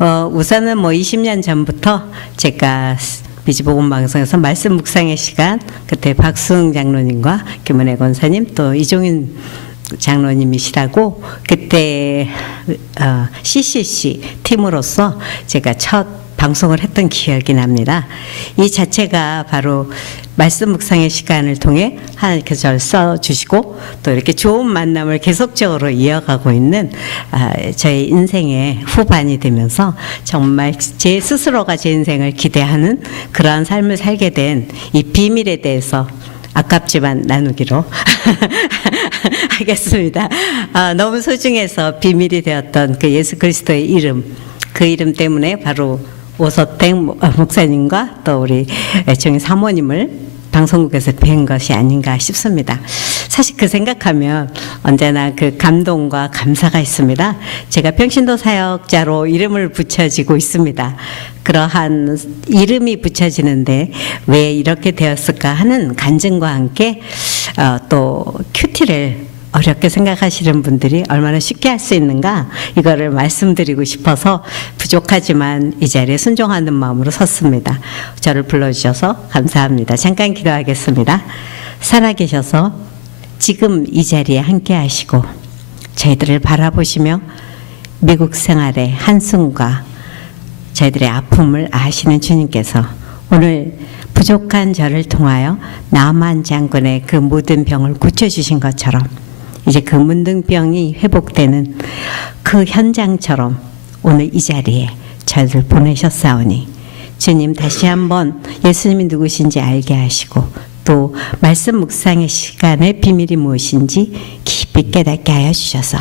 우선은 20년 전부터 제가 미지복음방송에서 말씀 묵상의 시간, 그때 박수흥 장로님과 김은혜 권사님 또 이종윤 장로님이시라고 그때 CCC 팀으로서 제가 첫 방송을 했던 기억이 납니다. 이 자체가 바로 말씀 묵상의 시간을 통해 하나님께서 저를 써주시고 또 이렇게 좋은 만남을 계속적으로 이어가고 있는 저의 인생의 후반이 되면서 정말 제 스스로가 제 인생을 기대하는 그러한 삶을 살게 된 이 비밀에 대해서 아깝지만 나누기로 하겠습니다. 너무 소중해서 비밀이 되었던 그 예수 그리스도의 이름, 그 이름 때문에 바로 오서택 목사님과 또 우리 애청의 사모님을 방송국에서 뵌 것이 아닌가 싶습니다. 사실 그 생각하면 언제나 그 감동과 감사가 있습니다. 제가 평신도 사역자로 이름을 붙여지고 있습니다. 그러한 이름이 붙여지는데 왜 이렇게 되었을까 하는 간증과 함께 또 큐티를 어렵게 생각하시는 분들이 얼마나 쉽게 할 수 있는가 이거를 말씀드리고 싶어서 부족하지만 이 자리에 순종하는 마음으로 섰습니다. 저를 불러주셔서 감사합니다. 잠깐 기도하겠습니다. 살아계셔서 지금 이 자리에 함께 하시고 저희들을 바라보시며 미국 생활의 한숨과 저희들의 아픔을 아시는 주님께서 오늘 부족한 저를 통하여 나만 장군의 그 모든 병을 고쳐주신 것처럼 이제 그 문둥병이 회복되는 그 현장처럼 오늘 이 자리에 저를 보내셨사오니 주님 다시 한번 예수님이 누구신지 알게 하시고 또 말씀 묵상의 시간의 비밀이 무엇인지 깊이 깨닫게 하여 주셔서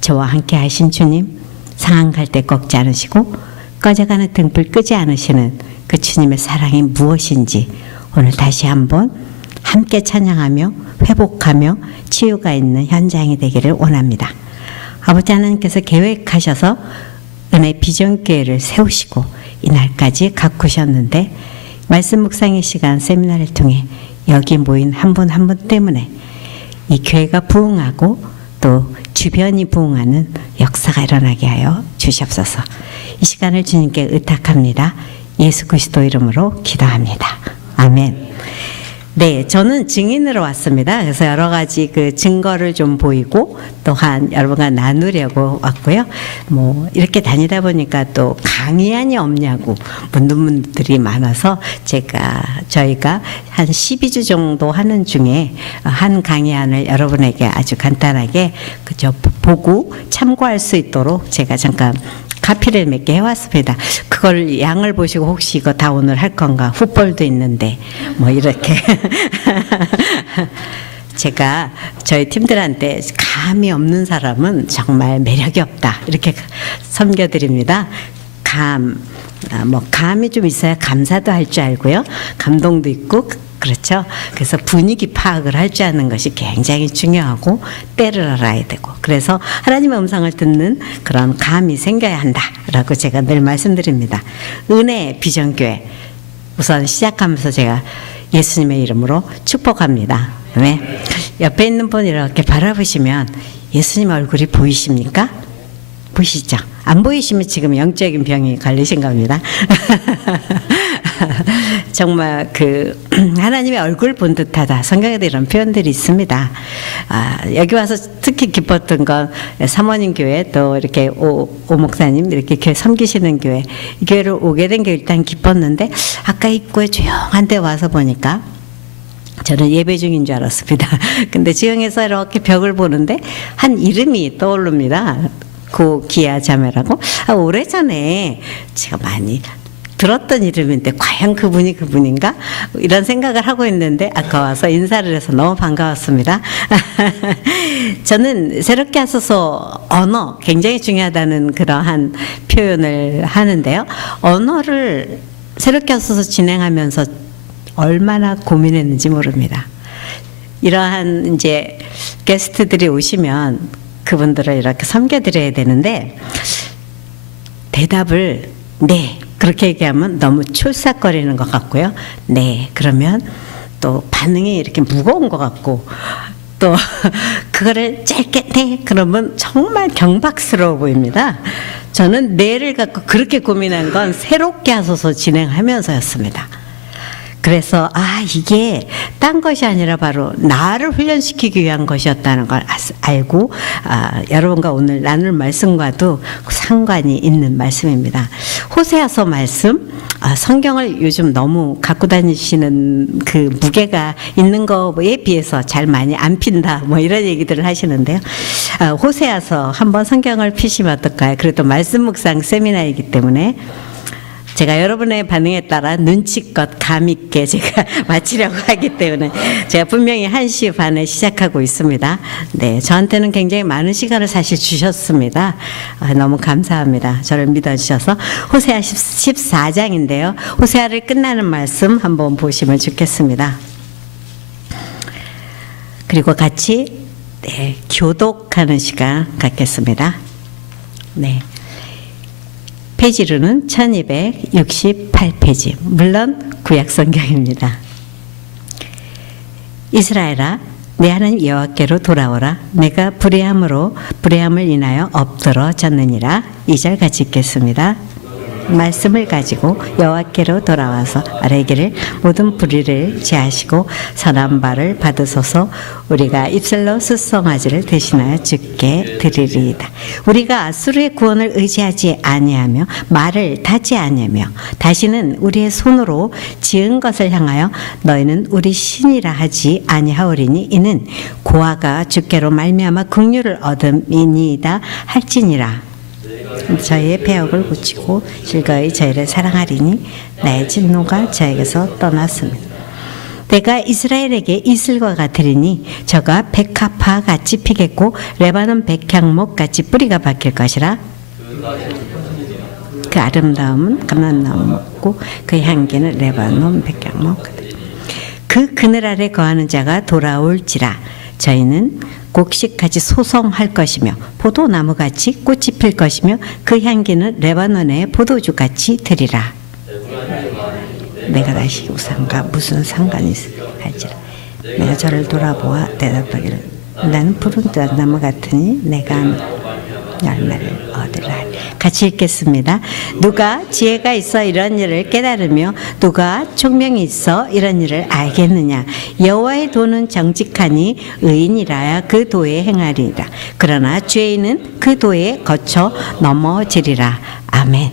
저와 함께 하신 주님 상한 갈 때 꺾지 않으시고 꺼져가는 등불 끄지 않으시는 그 주님의 사랑이 무엇인지 오늘 다시 한번 함께 찬양하며 회복하며 치유가 있는 현장이 되기를 원합니다. 아버지 하나님께서 계획하셔서 은혜 비전교회를 세우시고 이날까지 가꾸셨는데 말씀 묵상의 시간 세미나를 통해 여기 모인 한 분 한 분 때문에 이 교회가 부흥하고 또 주변이 부흥하는 역사가 일어나게 하여 주시옵소서. 이 시간을 주님께 의탁합니다. 예수 그리스도 이름으로 기도합니다. 아멘. 네, 저는 증인으로 왔습니다. 그래서 여러 가지 그 증거를 좀 보이고 또한 여러분과 나누려고 왔고요. 이렇게 다니다 보니까 또 강의안이 없냐고 묻는 분들이 많아서 저희가 한 12주 정도 하는 중에 한 강의안을 여러분에게 아주 간단하게 그저 보고 참고할 수 있도록 제가 잠깐 카피를 몇 개 해왔습니다. 그걸 양을 보시고 혹시 이거 다 오늘 할 건가 훗벌도 있는데 이렇게 제가 저희 팀들한테 감이 없는 사람은 정말 매력이 없다 이렇게 섬겨드립니다. 감이 좀 있어야 감사도 할 줄 알고요. 감동도 있고 그렇죠. 그래서 분위기 파악을 할 줄 아는 것이 굉장히 중요하고 때를 알아야 되고 그래서 하나님의 음성을 듣는 그런 감이 생겨야 한다라고 제가 늘 말씀드립니다. 은혜 비전교회 우선 시작하면서 제가 예수님의 이름으로 축복합니다. 네. 옆에 있는 분 이렇게 바라보시면 예수님 얼굴이 보이십니까? 보이시죠? 안 보이시면 지금 영적인 병이 걸리신 겁니다. 정말 하나님의 얼굴 본 듯하다. 성경에도 이런 표현들이 있습니다. 여기 와서 특히 기뻤던 건 사모님 교회 또 이렇게 오 목사님 이렇게 교회 섬기시는 교회 이 교회를 오게 된 게 일단 기뻤는데 아까 입구에 조용한 데 와서 보니까 저는 예배 중인 줄 알았습니다. 근데 지형에서 이렇게 벽을 보는데 한 이름이 떠오릅니다. 고기야 자매라고 오래전에 제가 많이 들었던 이름인데 과연 그분인가 이런 생각을 하고 있는데 아까 와서 인사를 해서 너무 반가웠습니다. 저는 새롭게 하소서 언어 굉장히 중요하다는 그러한 표현을 하는데요. 언어를 새롭게 하소서 진행하면서 얼마나 고민했는지 모릅니다. 이러한 이제 게스트들이 오시면 그분들을 이렇게 섬겨드려야 되는데 대답을 네 그렇게 얘기하면 너무 촐싹거리는 것 같고요. 네 그러면 또 반응이 이렇게 무거운 것 같고 또 그거를 짧게 네 그러면 정말 경박스러워 보입니다. 저는 뇌를 갖고 그렇게 고민한 건 새롭게 하소서 진행하면서였습니다. 그래서 이게 딴 것이 아니라 바로 나를 훈련시키기 위한 것이었다는 걸 알고 여러분과 오늘 나눌 말씀과도 상관이 있는 말씀입니다. 호세아서 말씀, 성경을 요즘 너무 갖고 다니시는 그 무게가 있는 거에 비해서 잘 많이 안 핀다 뭐 이런 얘기들을 하시는데요. 호세아서 한번 성경을 피시면 어떨까요? 그래도 말씀 묵상 세미나이기 때문에 제가 여러분의 반응에 따라 눈치껏 감 있게 제가 마치려고 하기 때문에 제가 분명히 1시 반에 시작하고 있습니다. 네, 저한테는 굉장히 많은 시간을 사실 주셨습니다. 너무 감사합니다. 저를 믿어주셔서. 호세아 14장인데요. 호세아를 끝나는 말씀 한번 보시면 좋겠습니다. 그리고 같이 교독하는 시간 갖겠습니다. 네. 페이지로는 1268페이지. 물론 구약성경입니다. 이스라엘아, 내 하나님 여호와께로 돌아오라. 내가 불의함을 인하여 엎드러졌느니라. 2절 같이 읽겠습니다. 말씀을 가지고 여호와께로 돌아와서 아뢰기를 모든 불의를 제하시고 선한 바를 받으소서. 우리가 입술로 숫송아지를 대신하여 주께 드리리이다. 우리가 아수르의 구원을 의지하지 아니하며 말을 타지 아니하며 다시는 우리의 손으로 지은 것을 향하여 너희는 우리 신이라 하지 아니하오리니 이는 고아가 주께로 말미암아 긍휼을 얻음이니이다 할지니라. 저희의 배역을 고치고 즐거이 저희를 사랑하리니 나의 진노가 저에게서 떠났습니다. 내가 이스라엘에게 이슬과 같으리니 저가 백합화 같이 피겠고 레바논 백향목 같이 뿌리가 박힐 것이라. 그 아름다움은 감람나무 먹고 그 향기는 레바논 백향목 같으리니 그 그늘 아래 거하는 자가 돌아올지라. 저희는 곡식같이 소성할 것이며 포도나무같이 꽃이 필 것이며 그 향기는 레바논의 포도주같이 되리라. 내가 다시 우상과 무슨 상관이 할지라. 내가 저를 돌아보아 대답하기를 나는 푸른 나무 같으니 내가 열매를 얻으라. 같이 읽겠습니다. 누가 지혜가 있어 이런 일을 깨달으며 누가 총명이 있어 이런 일을 알겠느냐. 여호와의 도는 정직하니 의인이라야 그 도에 행하리이다. 그러나 죄인은 그 도에 거쳐 넘어지리라. 아멘.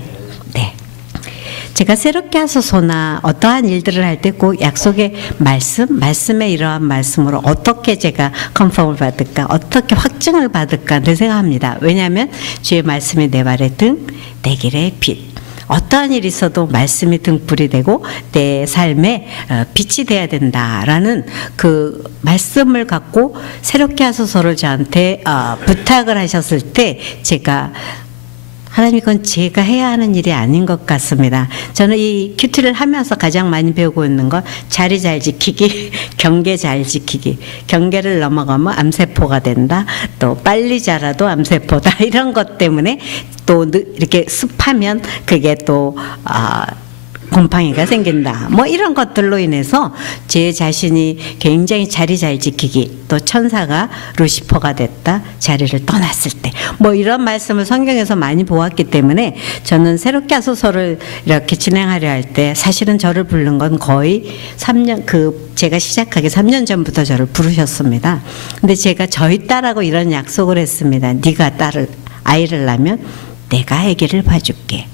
네. 제가 새롭게 하소서나 어떠한 일들을 할 때 꼭 약속의 말씀의 이러한 말씀으로 어떻게 제가 컨펌을 받을까, 어떻게 확증을 받을까 늘 생각합니다. 왜냐하면 주의 말씀이 내 발의 등, 내 길의 빛. 어떠한 일이 있어도 말씀이 등불이 되고 내 삶에 빛이 돼야 된다라는 그 말씀을 갖고 새롭게 하소서를 저한테 부탁을 하셨을 때 제가 하나님 이건 제가 해야 하는 일이 아닌 것 같습니다. 저는 이 큐티를 하면서 가장 많이 배우고 있는 건 자리 잘 지키기, 경계 잘 지키기. 경계를 넘어가면 암세포가 된다. 또 빨리 자라도 암세포다. 이런 것 때문에 또 이렇게 습하면 그게 또 곰팡이가 생긴다. 뭐 이런 것들로 인해서 제 자신이 굉장히 자리 잘 지키기, 또 천사가 루시퍼가 됐다. 자리를 떠났을 때. 뭐 이런 말씀을 성경에서 많이 보았기 때문에 저는 새롭게 하소서를 이렇게 진행하려 할 때 사실은 저를 부른 건 거의 3년, 제가 시작하기 3년 전부터 저를 부르셨습니다. 근데 제가 저희 딸하고 이런 약속을 했습니다. 네가 아이를 낳으면 내가 아기를 봐줄게.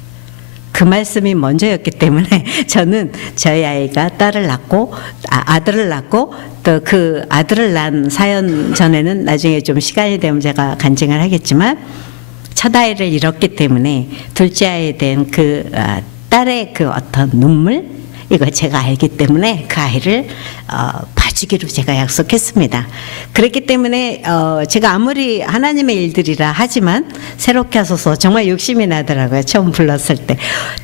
그 말씀이 먼저였기 때문에 저는 저희 아이가 딸을 낳고 아들을 낳고 또 그 아들을 낳은 사연 전에는 나중에 좀 시간이 되면 제가 간증을 하겠지만 첫 아이를 잃었기 때문에 둘째 아이에 대한 그 딸의 그 어떤 눈물 이거 제가 알기 때문에 그 아이를 봐주기로 제가 약속했습니다. 그렇기 때문에 제가 아무리 하나님의 일들이라 하지만 새롭게 하소서 정말 욕심이 나더라고요. 처음 불렀을 때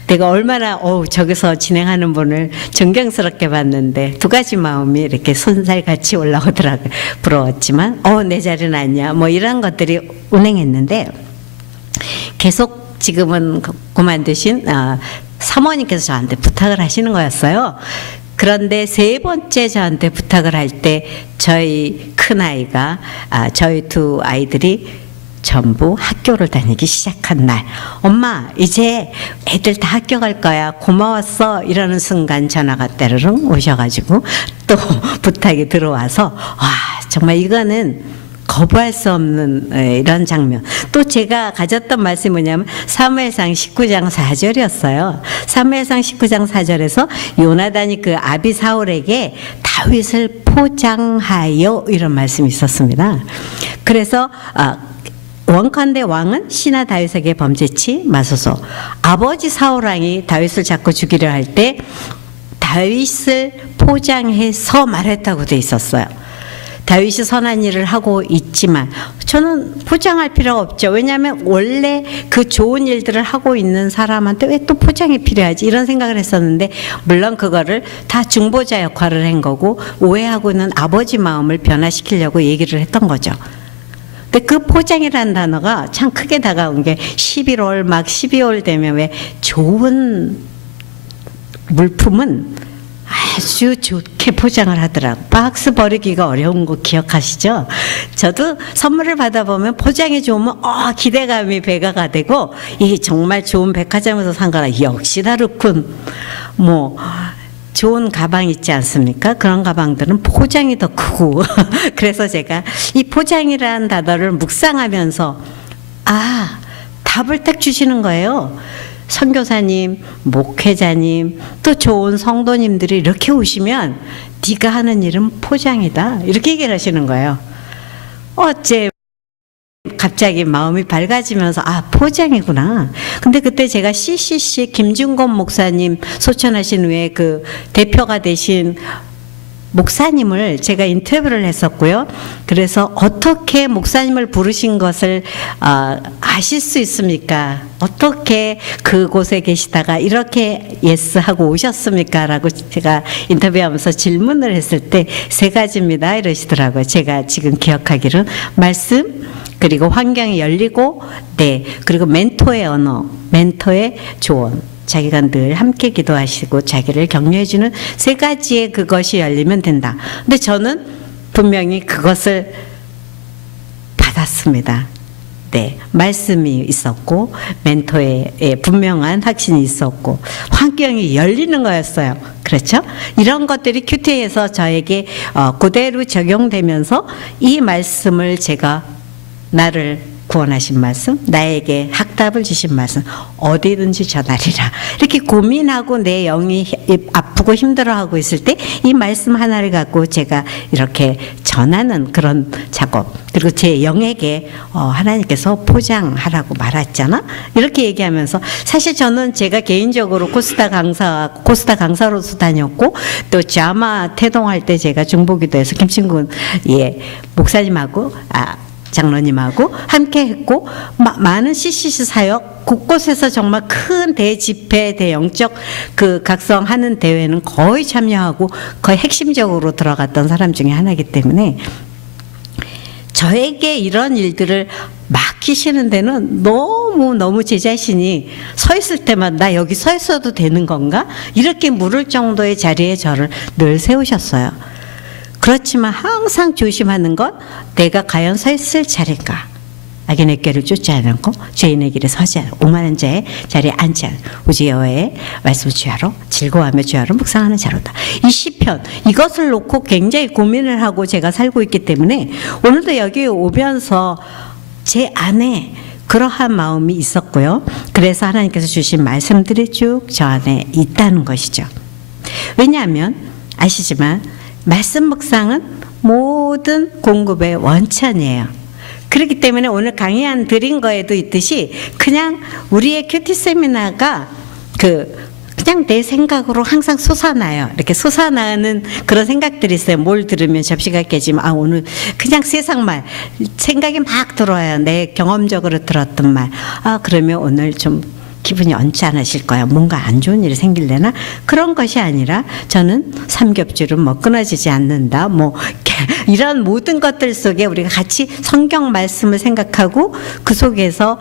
내가 얼마나 저기서 진행하는 분을 존경스럽게 봤는데 두 가지 마음이 이렇게 손살같이 올라오더라고요. 부러웠지만 내 자리는 아니야 뭐 이런 것들이 운행했는데 계속 지금은 그만두신 사모님께서 저한테 부탁을 하시는 거였어요. 그런데 세 번째 저한테 부탁을 할 때 저희 큰아이가 저희 두 아이들이 전부 학교를 다니기 시작한 날, 엄마 이제 애들 다 학교 갈 거야, 고마웠어, 이러는 순간 전화가 때르릉 오셔가지고 또 부탁이 들어와서, 와, 정말 이거는 거부할 수 없는 이런 장면. 또 제가 가졌던 말씀이 뭐냐면 사무엘상 19장 4절이었어요. 사무엘상 19장 4절에서 요나단이 그 아비사울에게 다윗을 포장하여, 이런 말씀이 있었습니다. 그래서 원컨대 왕은 신하 다윗에게 범죄치 마소서. 아버지 사울왕이 다윗을 잡고 죽이려 할 때 다윗을 포장해서 말했다고 돼 있었어요. 다윗이 선한 일을 하고 있지만 저는 포장할 필요가 없죠. 왜냐하면 원래 그 좋은 일들을 하고 있는 사람한테 왜 또 포장이 필요하지, 이런 생각을 했었는데, 물론 그거를 다 중보자 역할을 한 거고 오해하고 있는 아버지 마음을 변화시키려고 얘기를 했던 거죠. 근데 그 포장이라는 단어가 참 크게 다가온 게 11월 막 12월 되면 왜 좋은 물품은 아주 좋게 포장을 하더라고. 박스 버리기가 어려운 거 기억하시죠? 저도 선물을 받아보면 포장이 좋으면 기대감이 배가가 되고, 이게 정말 좋은 백화점에서 산 거라 역시 다르군. 뭐 좋은 가방 있지 않습니까? 그런 가방들은 포장이 더 크고 그래서 제가 이 포장이라는 단어를 묵상하면서 답을 딱 주시는 거예요. 선교사님, 목회자님, 또 좋은 성도님들이 이렇게 오시면 네가 하는 일은 포장이다, 이렇게 얘기를 하시는 거예요. 어째 갑자기 마음이 밝아지면서 포장이구나. 근데 그때 제가 CCC 김준건 목사님 소천하신 후에 그 대표가 되신 목사님을 제가 인터뷰를 했었고요. 그래서 어떻게 목사님을 부르신 것을 아실 수 있습니까? 어떻게 그곳에 계시다가 이렇게 예스하고 오셨습니까? 라고 제가 인터뷰하면서 질문을 했을 때 3가지입니다 이러시더라고요. 제가 지금 기억하기로는 말씀, 그리고 환경이 열리고, 그리고 멘토의 언어, 멘토의 조언. 자기가 늘 함께 기도하시고 자기를 격려해주는 3가지의 그것이 열리면 된다. 근데 저는 분명히 그것을 받았습니다. 말씀이 있었고, 멘토의 분명한 확신이 있었고, 환경이 열리는 거였어요. 그렇죠? 이런 것들이 큐티에서 저에게 그대로 적용되면서 이 말씀을 제가 나를 구원하신 말씀, 나에게 학답을 주신 말씀, 어디든지 전하리라. 이렇게 고민하고 내 영이 아프고 힘들어하고 있을 때 이 말씀 하나를 갖고 제가 이렇게 전하는 그런 작업, 그리고 제 영에게 하나님께서 포장하라고 말했잖아, 이렇게 얘기하면서, 사실 저는 제가 개인적으로 코스타 강사로서 다녔고, 또 자마 태동할 때 제가 중보기도에서 김친군 목사님하고 장로님하고 함께 했고, 많은 CCC 사역 곳곳에서 정말 큰 대집회, 대영적 그 각성하는 대회는 거의 참여하고 거의 핵심적으로 들어갔던 사람 중에 하나이기 때문에, 저에게 이런 일들을 맡기시는 데는 너무 제 자신이 서 있을 때만 나 여기 서 있어도 되는 건가? 이렇게 물을 정도의 자리에 저를 늘 세우셨어요. 그렇지만 항상 조심하는 건 내가 과연 서 있을 자리인가? 악인의 꾀를 쫓지 않고 죄인의 길에 서지 않고 오만한 자의 자리에 앉지 않고 오직 여호와의 말씀을 주야로 즐거워하며 주야로 묵상하는 자로다. 이 시편, 이것을 놓고 굉장히 고민을 하고 제가 살고 있기 때문에 오늘도 여기 오면서 제 안에 그러한 마음이 있었고요. 그래서 하나님께서 주신 말씀들이 쭉 저 안에 있다는 것이죠. 왜냐하면 아시지만 말씀 묵상은 모든 공급의 원천이에요. 그렇기 때문에 오늘 강의 드린 거에도 있듯이 그냥 우리의 큐티 세미나가 그냥 내 생각으로 항상 솟아나요. 이렇게 솟아나는 그런 생각들이 있어요. 뭘 들으면 접시가 깨지면 오늘 그냥 세상 말 생각이 막 들어와요. 내 경험적으로 들었던 말. 그러면 오늘 좀 기분이 언짢으실 거야. 뭔가 안 좋은 일이 생길래나? 그런 것이 아니라 저는 삼겹줄은 끊어지지 않는다. 이런 모든 것들 속에 우리가 같이 성경 말씀을 생각하고 그 속에서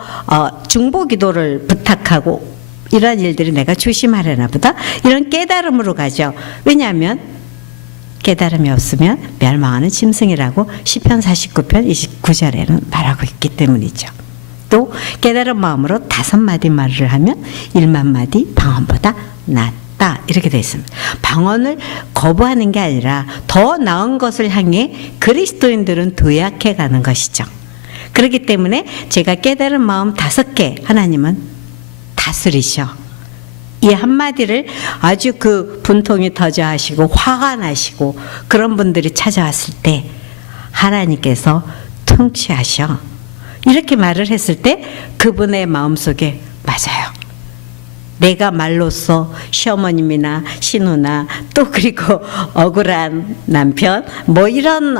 중보 기도를 부탁하고 이런 일들이 내가 조심하려나 보다. 이런 깨달음으로 가죠. 왜냐하면 깨달음이 없으면 멸망하는 짐승이라고 시편 49편 29절에는 말하고 있기 때문이죠. 또 깨달은 마음으로 5마디 말을 하면 1만 마디 방언보다 낫다 이렇게 되어 있습니다. 방언을 거부하는 게 아니라 더 나은 것을 향해 그리스도인들은 도약해 가는 것이죠. 그렇기 때문에 제가 깨달은 마음 5개 하나님은 다스리셔. 이 한마디를 아주 그 분통이 터져 하시고 화가 나시고 그런 분들이 찾아왔을 때 하나님께서 통치하셔. 이렇게 말을 했을 때 그분의 마음속에 맞아요. 내가 말로써 시어머님이나 신우나 또 그리고 억울한 남편 뭐 이런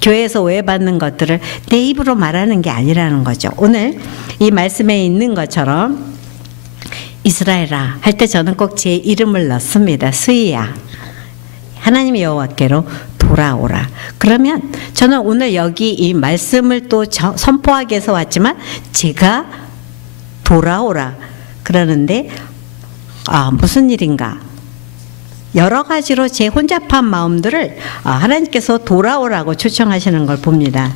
교회에서 오해받는 것들을 내 입으로 말하는 게 아니라는 거죠. 오늘 이 말씀에 있는 것처럼 이스라엘아 할 때 저는 꼭 제 이름을 넣습니다. 스이야. 하나님 여호와께로 돌아오라. 그러면 저는 오늘 여기 이 말씀을 또 선포하기 위해서 왔지만 제가 돌아오라 그러는데 무슨 일인가? 여러 가지로 제 혼잡한 마음들을 하나님께서 돌아오라고 초청하시는 걸 봅니다.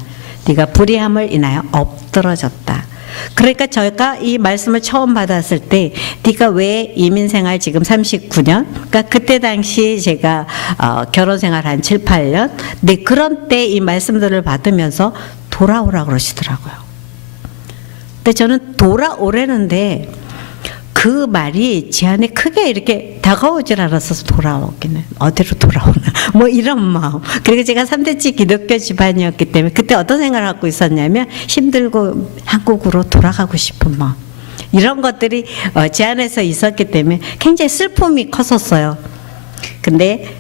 네가 불의함을 인하여 엎드러졌다. 그러니까 저희가 이 말씀을 처음 받았을 때 네가 왜 이민생활 지금 39년 그러니까 그때 당시 제가 결혼생활 한 7, 8년 네 그런 때 이 말씀들을 받으면서 돌아오라고 그러시더라고요. 근데 저는 돌아오라는데 그 말이 제 안에 크게 이렇게 다가오질 않았어서 돌아오기는 어디로 돌아오나 뭐 이런 마음. 그리고 제가 3대째 기독교 집안이었기 때문에 그때 어떤 생각을 갖고 있었냐면 힘들고 한국으로 돌아가고 싶은 마음. 이런 것들이 제 안에서 있었기 때문에 굉장히 슬픔이 컸었어요. 근데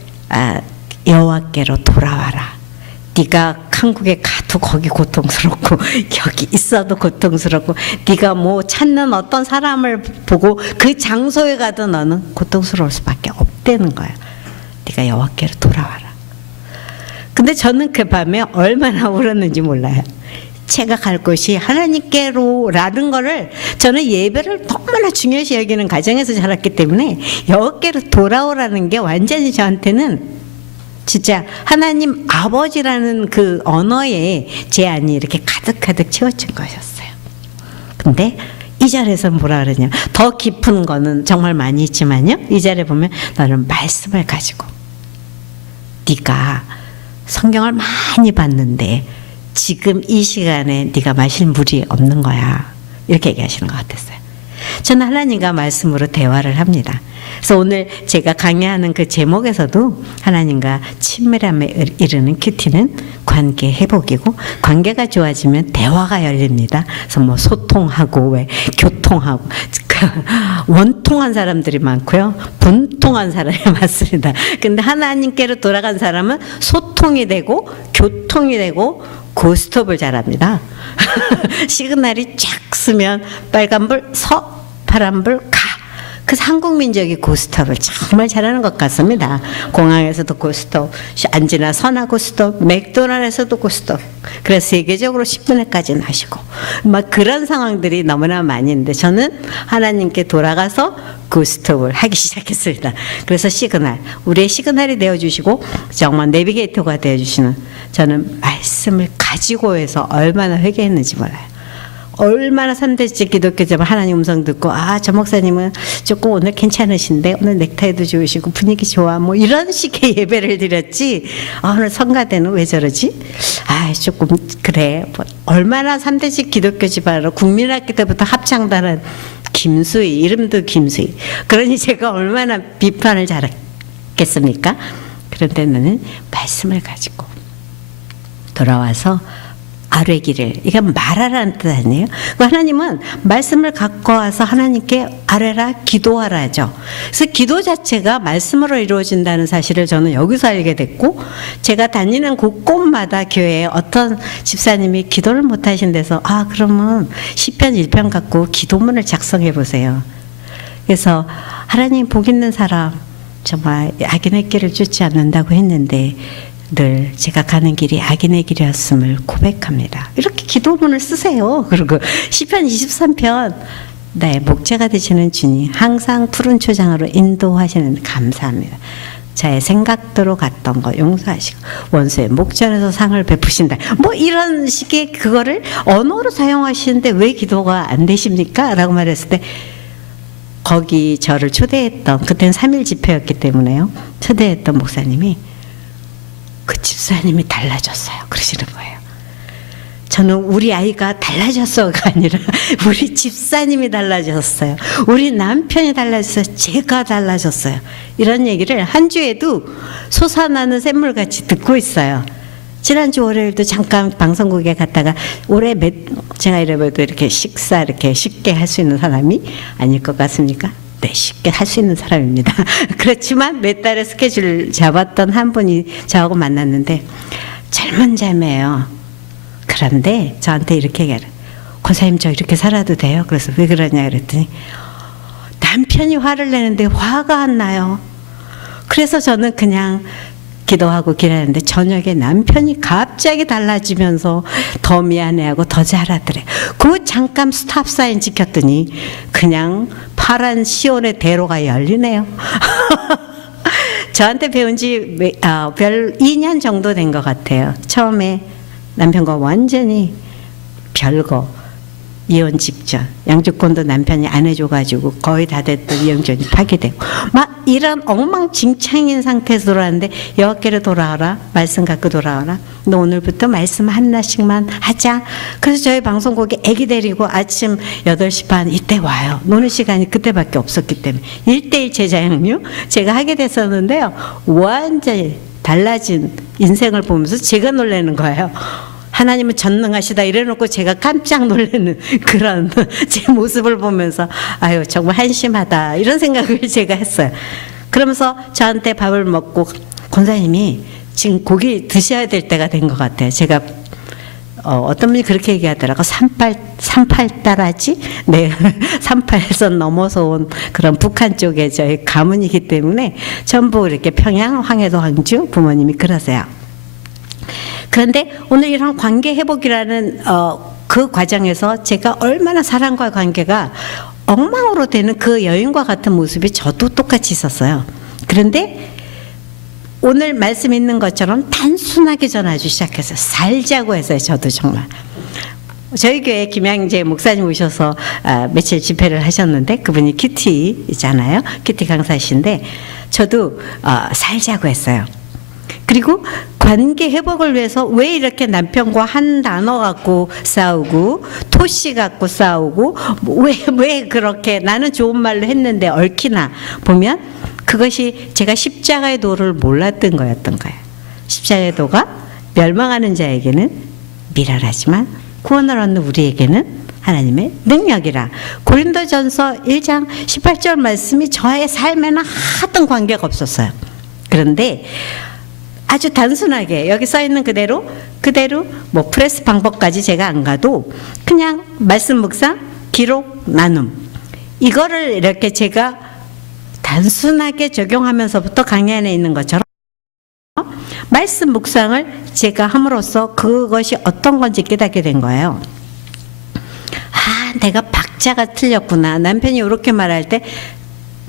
여호와께로 돌아와라. 네가 한국에 가도 거기 고통스럽고 여기 있어도 고통스럽고 네가 뭐 찾는 어떤 사람을 보고 그 장소에 가도 너는 고통스러울 수밖에 없다는 거야. 네가 여호와께로 돌아와라. 근데 저는 그 밤에 얼마나 울었는지 몰라요. 제가 갈 곳이 하나님께로라는 거를 저는 예배를 너무나 중요시 여기는 가정에서 자랐기 때문에 여호와께로 돌아오라는 게 완전히 저한테는 진짜 하나님 아버지라는 그 언어에 제 안이 이렇게 가득가득 채워진 것이었어요. 근데 이 절에서 뭐라 그러냐 더 깊은 거는 정말 많이 있지만요. 이 절에 보면 너는 말씀을 가지고 네가 성경을 많이 봤는데 지금 이 시간에 네가 마실 물이 없는 거야. 이렇게 얘기하시는 것 같았어요. 저는 하나님과 말씀으로 대화를 합니다. 그래서 오늘 제가 강의하는 그 제목에서도 하나님과 친밀함에 이르는 큐티는 관계 회복이고 관계가 좋아지면 대화가 열립니다. 그래서 뭐 소통하고 왜 교통하고 원통한 사람들이 많고요. 분통한 사람이 많습니다. 근데 하나님께로 돌아간 사람은 소통이 되고 교통이 되고 고스톱을 잘합니다. 시그널이 쫙 쓰면 빨간불 서 파란불 가. 그 한국민족이 고스톱을 정말 잘하는 것 같습니다. 공항에서도 고스톱, 안지나 선화 고스톱, 맥도날드에서도 고스톱. 그래서 세계적으로 10분에까지 하시고 막 그런 상황들이 너무나 많이 있는데 저는 하나님께 돌아가서 고스톱을 하기 시작했습니다. 그래서 시그널, 우리의 시그널이 되어주시고 정말 내비게이터가 되어주시는 저는 말씀을 가지고 해서 얼마나 회개했는지 몰라요. 얼마나 3대째 기독교 집안 하나님 음성 듣고 저 목사님은 조금 오늘 괜찮으신데 오늘 넥타이도 좋으시고 분위기 좋아 뭐 이런 식의 예배를 드렸지 오늘 성가대는 왜 저러지? 조금 그래 뭐 얼마나 3대째 기독교 집안으로 국민학교 때부터 합창단은 김수희 이름도 김수희 그러니 제가 얼마나 비판을 잘했겠습니까? 그런데 나는 말씀을 가지고 돌아와서 아뢰기를 이게 말하라는 뜻 아니에요? 하나님은 말씀을 갖고 와서 하나님께 아뢰라 기도하라죠. 그래서 기도 자체가 말씀으로 이루어진다는 사실을 저는 여기서 알게 됐고 제가 다니는 곳곳마다 교회에 어떤 집사님이 기도를 못하신 데서 그러면 시편 1편 갖고 기도문을 작성해 보세요. 그래서 하나님 복 있는 사람 정말 악인의 길을 쫓지 않는다고 했는데 늘 제가 가는 길이 악인의 길이었음을 고백합니다. 이렇게 기도문을 쓰세요. 그리고 시편 23편 나의 목자가 되시는 주님 항상 푸른 초장으로 인도하시는 감사합니다. 자의 생각대로 갔던 거 용서하시고 원수의 목전에서 상을 베푸신다. 뭐 이런 식의 그거를 언어로 사용하시는데 왜 기도가 안 되십니까? 라고 말했을 때 거기 저를 초대했던 그때는 3.1 집회였기 때문에요. 초대했던 목사님이 그 집사님이 달라졌어요. 그러시는 거예요. 저는 우리 아이가 달라졌어가 아니라 우리 집사님이 달라졌어요. 우리 남편이 달라졌어요. 제가 달라졌어요. 이런 얘기를 한 주에도 솟아나는 샘물같이 듣고 있어요. 지난주 월요일도 잠깐 방송국에 갔다가 올해 제가 이래봬도 이렇게 식사 이렇게 쉽게 할 수 있는 사람이 아닐 것 같습니까? 네, 쉽게 할 수 있는 사람입니다. 그렇지만 몇 달의 스케줄 잡았던 한 분이 저하고 만났는데 젊은 자매예요. 그런데 저한테 이렇게 얘기해요. 권사님 저 이렇게 살아도 돼요? 그래서 왜 그러냐 그랬더니 남편이 화를 내는데 화가 안 나요. 그래서 저는 그냥 기도하고 기도하는데 저녁에 남편이 갑자기 달라지면서 더 미안해하고 더 잘하더래. 그 잠깐 스탑 사인 지켰더니 그냥 파란 시온의 대로가 열리네요. 저한테 배운 지 별 2년 정도 된 것 같아요. 처음에 남편과 완전히 별거 이혼 직전 양주권도 남편이 안 해줘가지고 거의 다 됐던 이혼전이 파기되고 막 이런 엉망진창인 상태에서 돌아왔는데 여호와께로 돌아와라 말씀 갖고 돌아와라 너 오늘부터 말씀 하나씩만 하자. 그래서 저희 방송국에 애기 데리고 아침 8시 반 이때 와요. 노는 시간이 그때밖에 없었기 때문에 1:1 제자양육 제가 하게 됐었는데요. 완전히 달라진 인생을 보면서 제가 놀라는 거예요. 하나님은 전능하시다 이래놓고 제가 깜짝 놀라는 그런 제 모습을 보면서 아유 정말 한심하다 이런 생각을 제가 했어요. 그러면서 저한테 밥을 먹고 권사님이 지금 고기 드셔야 될 때가 된 것 같아요. 제가 어떤 분이 그렇게 얘기하더라고. 38따라지? 네, 38선 넘어서 온 그런 북한 쪽의 저희 가문이기 때문에 전부 이렇게 평양, 황해도, 황주 부모님이 그러세요. 그런데 오늘 이런 관계 회복이라는 그 과정에서 제가 얼마나 사람과의 관계가 엉망으로 되는 그 여인과 같은 모습이 저도 똑같이 있었어요. 그런데 오늘 말씀 있는 것처럼 단순하게 전하기 시작했어요. 살자고 했어요. 저도 정말. 저희 교회 김양재 목사님 오셔서 며칠 집회를 하셨는데 그분이 큐티잖아요. 큐티 강사이신데 저도 살자고 했어요. 그리고 관계 회복을 위해서 왜 이렇게 남편과 한 단어 갖고 싸우고 토시 갖고 싸우고 왜 그렇게 나는 좋은 말로 했는데 얽히나 보면 그것이 제가 십자가의 도를 몰랐던 거였던 거예요. 십자가의 도가 멸망하는 자에게는 미련하지만 구원을 얻는 우리에게는 하나님의 능력이라. 고린도전서 1장 18절 말씀이 저의 삶에는 하등 관계가 없었어요. 그런데 아주 단순하게 여기 써 있는 그대로 뭐 프레스 방법까지 제가 안 가도 그냥 말씀 묵상, 기록, 나눔 이거를 이렇게 제가 단순하게 적용하면서부터 강의 안에 있는 것처럼 말씀 묵상을 제가 함으로써 그것이 어떤 건지 깨닫게 된 거예요. 아, 내가 박자가 틀렸구나. 남편이 이렇게 말할 때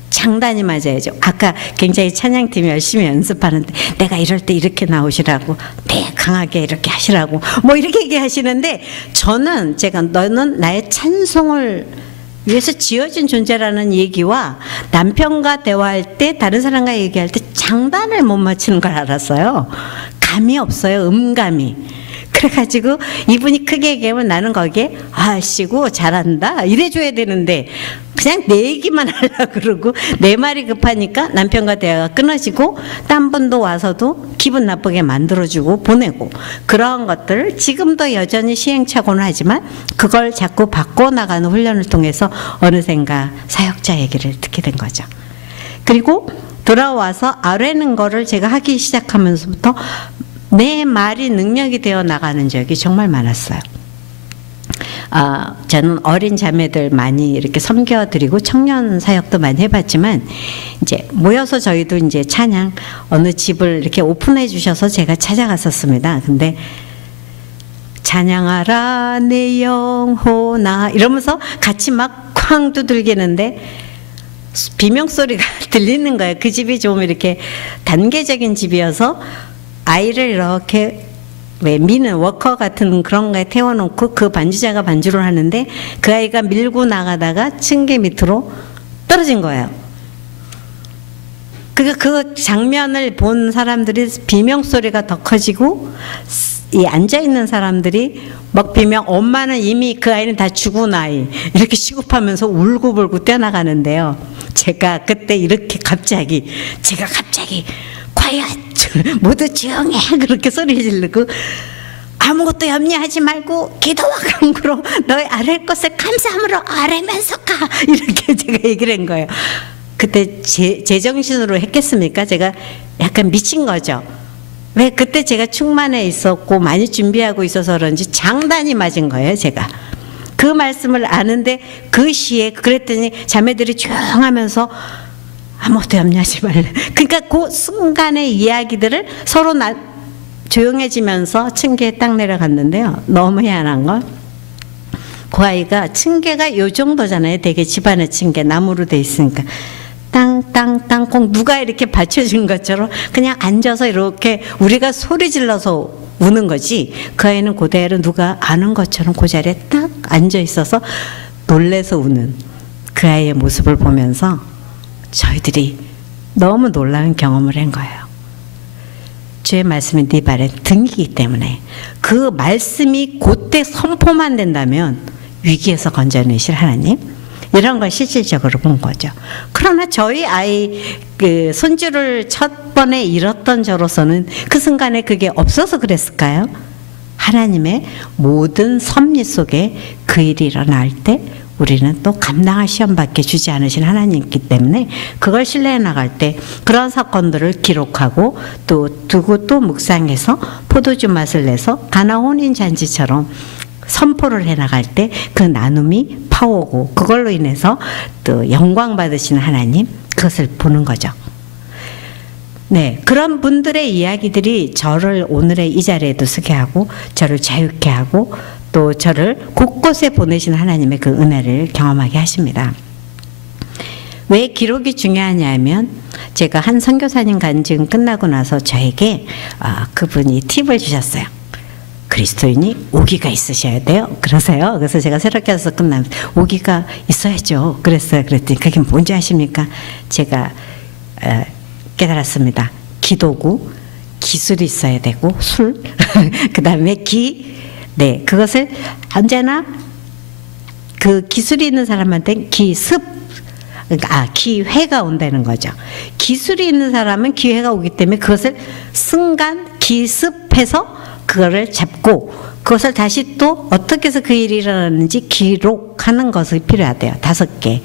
장단이 맞아야죠. 아까 굉장히 찬양팀이 열심히 연습하는데 내가 이럴 때 이렇게 나오시라고 네 강하게 이렇게 하시라고 뭐 이렇게 얘기하시는데 저는 제가 너는 나의 찬송을 위해서 지어진 존재라는 얘기와 남편과 대화할 때 다른 사람과 얘기할 때 장단을 못 맞추는 걸 알았어요. 감이 없어요. 음감이. 그래가지고 이분이 크게 얘기하면 나는 거기에 아씨고 잘한다 이래줘야 되는데 그냥 내 얘기만 하려고 그러고 내 말이 급하니까 남편과 대화가 끊어지고 딴 분도 와서도 기분 나쁘게 만들어주고 보내고 그런 것들을 지금도 여전히 시행착오는 하지만 그걸 자꾸 바꿔나가는 훈련을 통해서 어느샌가 사역자 얘기를 듣게 된 거죠. 그리고 돌아와서 아뢰는 거를 제가 하기 시작하면서부터 내 말이 능력이 되어 나가는 적이 정말 많았어요. 저는 어린 자매들 많이 이렇게 섬겨드리고 청년 사역도 많이 해봤지만 이제 모여서 저희도 이제 찬양 어느 집을 이렇게 오픈해 주셔서 제가 찾아갔었습니다. 근데 찬양하라 내 영혼아 이러면서 같이 막 쾅 두들기는데 비명 소리가 들리는 거예요. 그 집이 좀 이렇게 단계적인 집이어서 아이를 이렇게 왜 미는 워커 같은 그런 거에 태워놓고 그 반주자가 반주를 하는데 그 아이가 밀고 나가다가 층계 밑으로 떨어진 거예요. 그 장면을 본 사람들이 비명 소리가 더 커지고 이 앉아 있는 사람들이 막 비명, 엄마는 이미 그 아이는 다 죽은 아이 이렇게 시급하면서 울고불고 뛰어나가는데요. 제가 그때 이렇게 제가 갑자기 quiet 모두 조용해 그렇게 소리 지르고 아무것도 염려하지 말고 기도와 간구로 너의 아랠 것을 감사함으로 아뢰면서 가 이렇게 제가 얘기를 한 거예요. 그때 제정신으로 했겠습니까? 제가 약간 미친 거죠. 왜 그때 제가 충만해 있었고 많이 준비하고 있어서 그런지 장단이 맞은 거예요. 제가 그 말씀을 아는데 그 시에 그랬더니 자매들이 조용하면서 아무것도 염려하지 말래. 그러니까 그 순간의 이야기들을 서로 조용해지면서 층계에 딱 내려갔는데요. 너무 희한한 건 그 아이가 층계가 요 정도잖아요. 되게 집안의 층계 나무로 돼 있으니까 땅땅땅 꼭 누가 이렇게 받쳐준 것처럼 그냥 앉아서 이렇게 우리가 소리 질러서 우는 거지 그 아이는 그대로 누가 아는 것처럼 그 자리에 딱 앉아 있어서 놀래서 우는 그 아이의 모습을 보면서 저희들이 너무 놀라운 경험을 한 거예요. 주의 말씀이 네 발에 등이기 때문에 그 말씀이 그때 선포만 된다면 위기에서 건져내실 하나님 이런 걸 실질적으로 본 거죠. 그러나 저희 아이 그 손주를 첫 번에 잃었던 저로서는 그 순간에 그게 없어서 그랬을까요? 하나님의 모든 섭리 속에 그 일이 일어날 때 우리는 또 감당할 시험밖에 주지 않으신 하나님이기 때문에 그걸 신뢰해 나갈 때 그런 사건들을 기록하고 또 두고 또 묵상해서 포도주 맛을 내서 가나 혼인 잔치처럼 선포를 해 나갈 때 그 나눔이 파오고 그걸로 인해서 또 영광 받으시는 하나님 그것을 보는 거죠. 네, 그런 분들의 이야기들이 저를 오늘의 이 자리에도 서게 하고 저를 자유케 하고 또 저를 곳곳에 보내시는 하나님의 그 은혜를 경험하게 하십니다. 왜 기록이 중요하냐면 제가 한 선교사님 간증 끝나고 나서 저에게 그분이 팁을 주셨어요. 그리스도인이 오기가 있으셔야 돼요. 그러세요. 그래서 제가 새롭게 해서 끝나면 오기가 있어야죠. 그랬어요. 그랬더니 그게 뭔지 아십니까? 제가 깨달았습니다. 기도고 기술이 있어야 되고 술 그 다음에 네, 그것을 언제나 그 기술이 있는 사람한테 기회가 온다는 거죠. 기술이 있는 사람은 기회가 오기 때문에 그것을 순간 기습해서 그거를 잡고 그것을 다시 또 어떻게 해서 그 일이 일어나는지 기록하는 것이 필요하대요. 5개.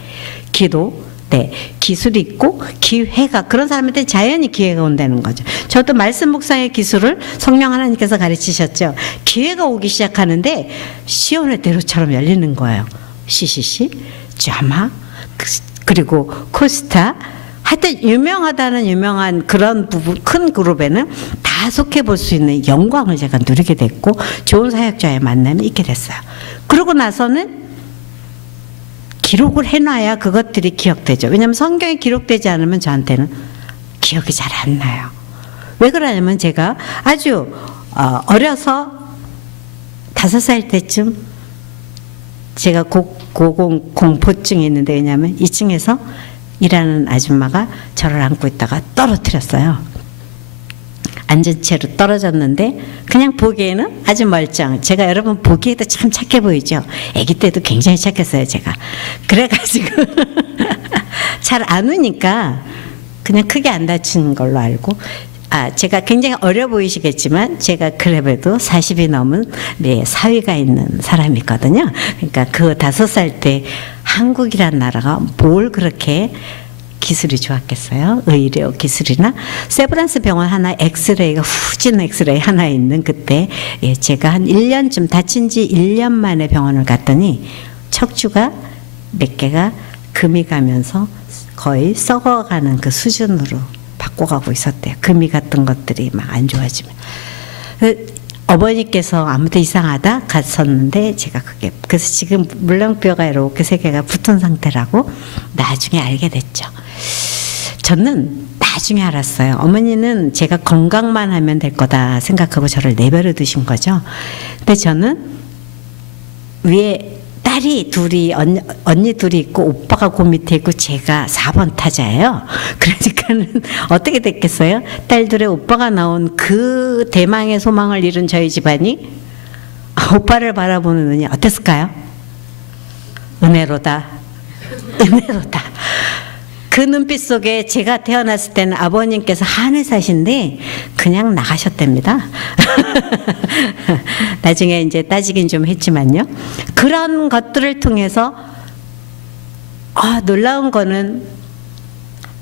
기도, 네, 기술이 있고 기회가 그런 사람한테 자연히 기회가 온다는 거죠. 저도 말씀 묵상의 기술을 성령 하나님께서 가르치셨죠. 기회가 오기 시작하는데 시온의 대로처럼 열리는 거예요. CCC, 자마, 그리고 코스타. 하여튼 유명한 그런 부분 큰 그룹에는 다 속해 볼 수 있는 영광을 제가 누리게 됐고 좋은 사역자의 만남이 있게 됐어요. 그러고 나서는 기록을 해놔야 그것들이 기억되죠. 왜냐하면 성경에 기록되지 않으면 저한테는 기억이 잘 안 나요. 왜 그러냐면 제가 아주 어려서 5살 때쯤 제가 공포증이 있는데 왜냐하면 2층에서 일하는 아줌마가 저를 안고 있다가 떨어뜨렸어요. 앉은 채로 떨어졌는데 그냥 보기에는 아주 멀쩡. 제가 여러분 보기에도 참 착해 보이죠. 아기 때도 굉장히 착했어요. 제가. 그래가지고 잘 안 우니까 그냥 크게 안 다친 걸로 알고 제가 굉장히 어려 보이시겠지만 제가 그래도 40이 넘은 사위가 있는 사람이거든요. 그러니까 그 5살 때 한국이란 나라가 뭘 그렇게 기술이 좋았겠어요. 의료 기술이나 세브란스 병원 하나 엑스레이가 후진 엑스레이 하나 있는 그때 제가 한 1년쯤 다친 지 1년 만에 병원을 갔더니 척추가 몇 개가 금이 가면서 거의 썩어가는 그 수준으로 바꿔가고 있었대요. 금이 같은 것들이 막 안 좋아지면 어머니께서 아무도 이상하다 갔었는데 제가 그게 그래서 지금 물렁뼈가 이렇게 세 개가 붙은 상태라고 나중에 알게 됐죠. 저는 나중에 알았어요. 어머니는 제가 건강만 하면 될 거다 생각하고 저를 내버려 두신 거죠. 근데 저는 위에 딸이 둘이 언니 둘이 있고 오빠가 그 밑에 있고 제가 4번 타자예요. 그러니까는 어떻게 됐겠어요? 딸들의 오빠가 나온 그 대망의 소망을 이룬 저희 집안이 오빠를 바라보는 눈이 어땠을까요? 은혜로다. 은혜로다. 그 눈빛 속에 제가 태어났을 때는 아버님께서 한의사신데 그냥 나가셨답니다. 나중에 이제 따지긴 좀 했지만요. 그런 것들을 통해서 놀라운 거는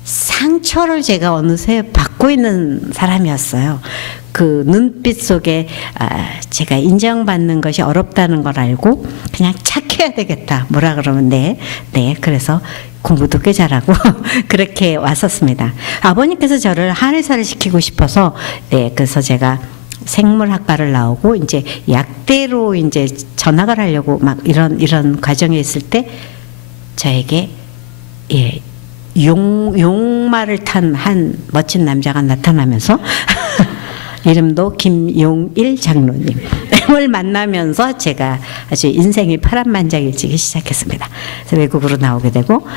상처를 제가 어느새 받고 있는 사람이었어요. 그 눈빛 속에 제가 인정받는 것이 어렵다는 걸 알고 그냥 착해야 되겠다. 뭐라 그러면 네. 그래서 공부도 꽤 잘하고 그렇게 왔었습니다. 아버님께서 저를 한의사를 시키고 싶어서 그래서 제가 생물학과를 나오고 이제 약대로 이제 전학을 하려고 막 이런 과정에 있을 때 저에게 용마를 탄 한 멋진 남자가 나타나면서 이름도 김용일 장로님을 만나면서 제가 아주 인생이 파란만장일치기 시작했습니다. 그래서 외국으로 나오게 되고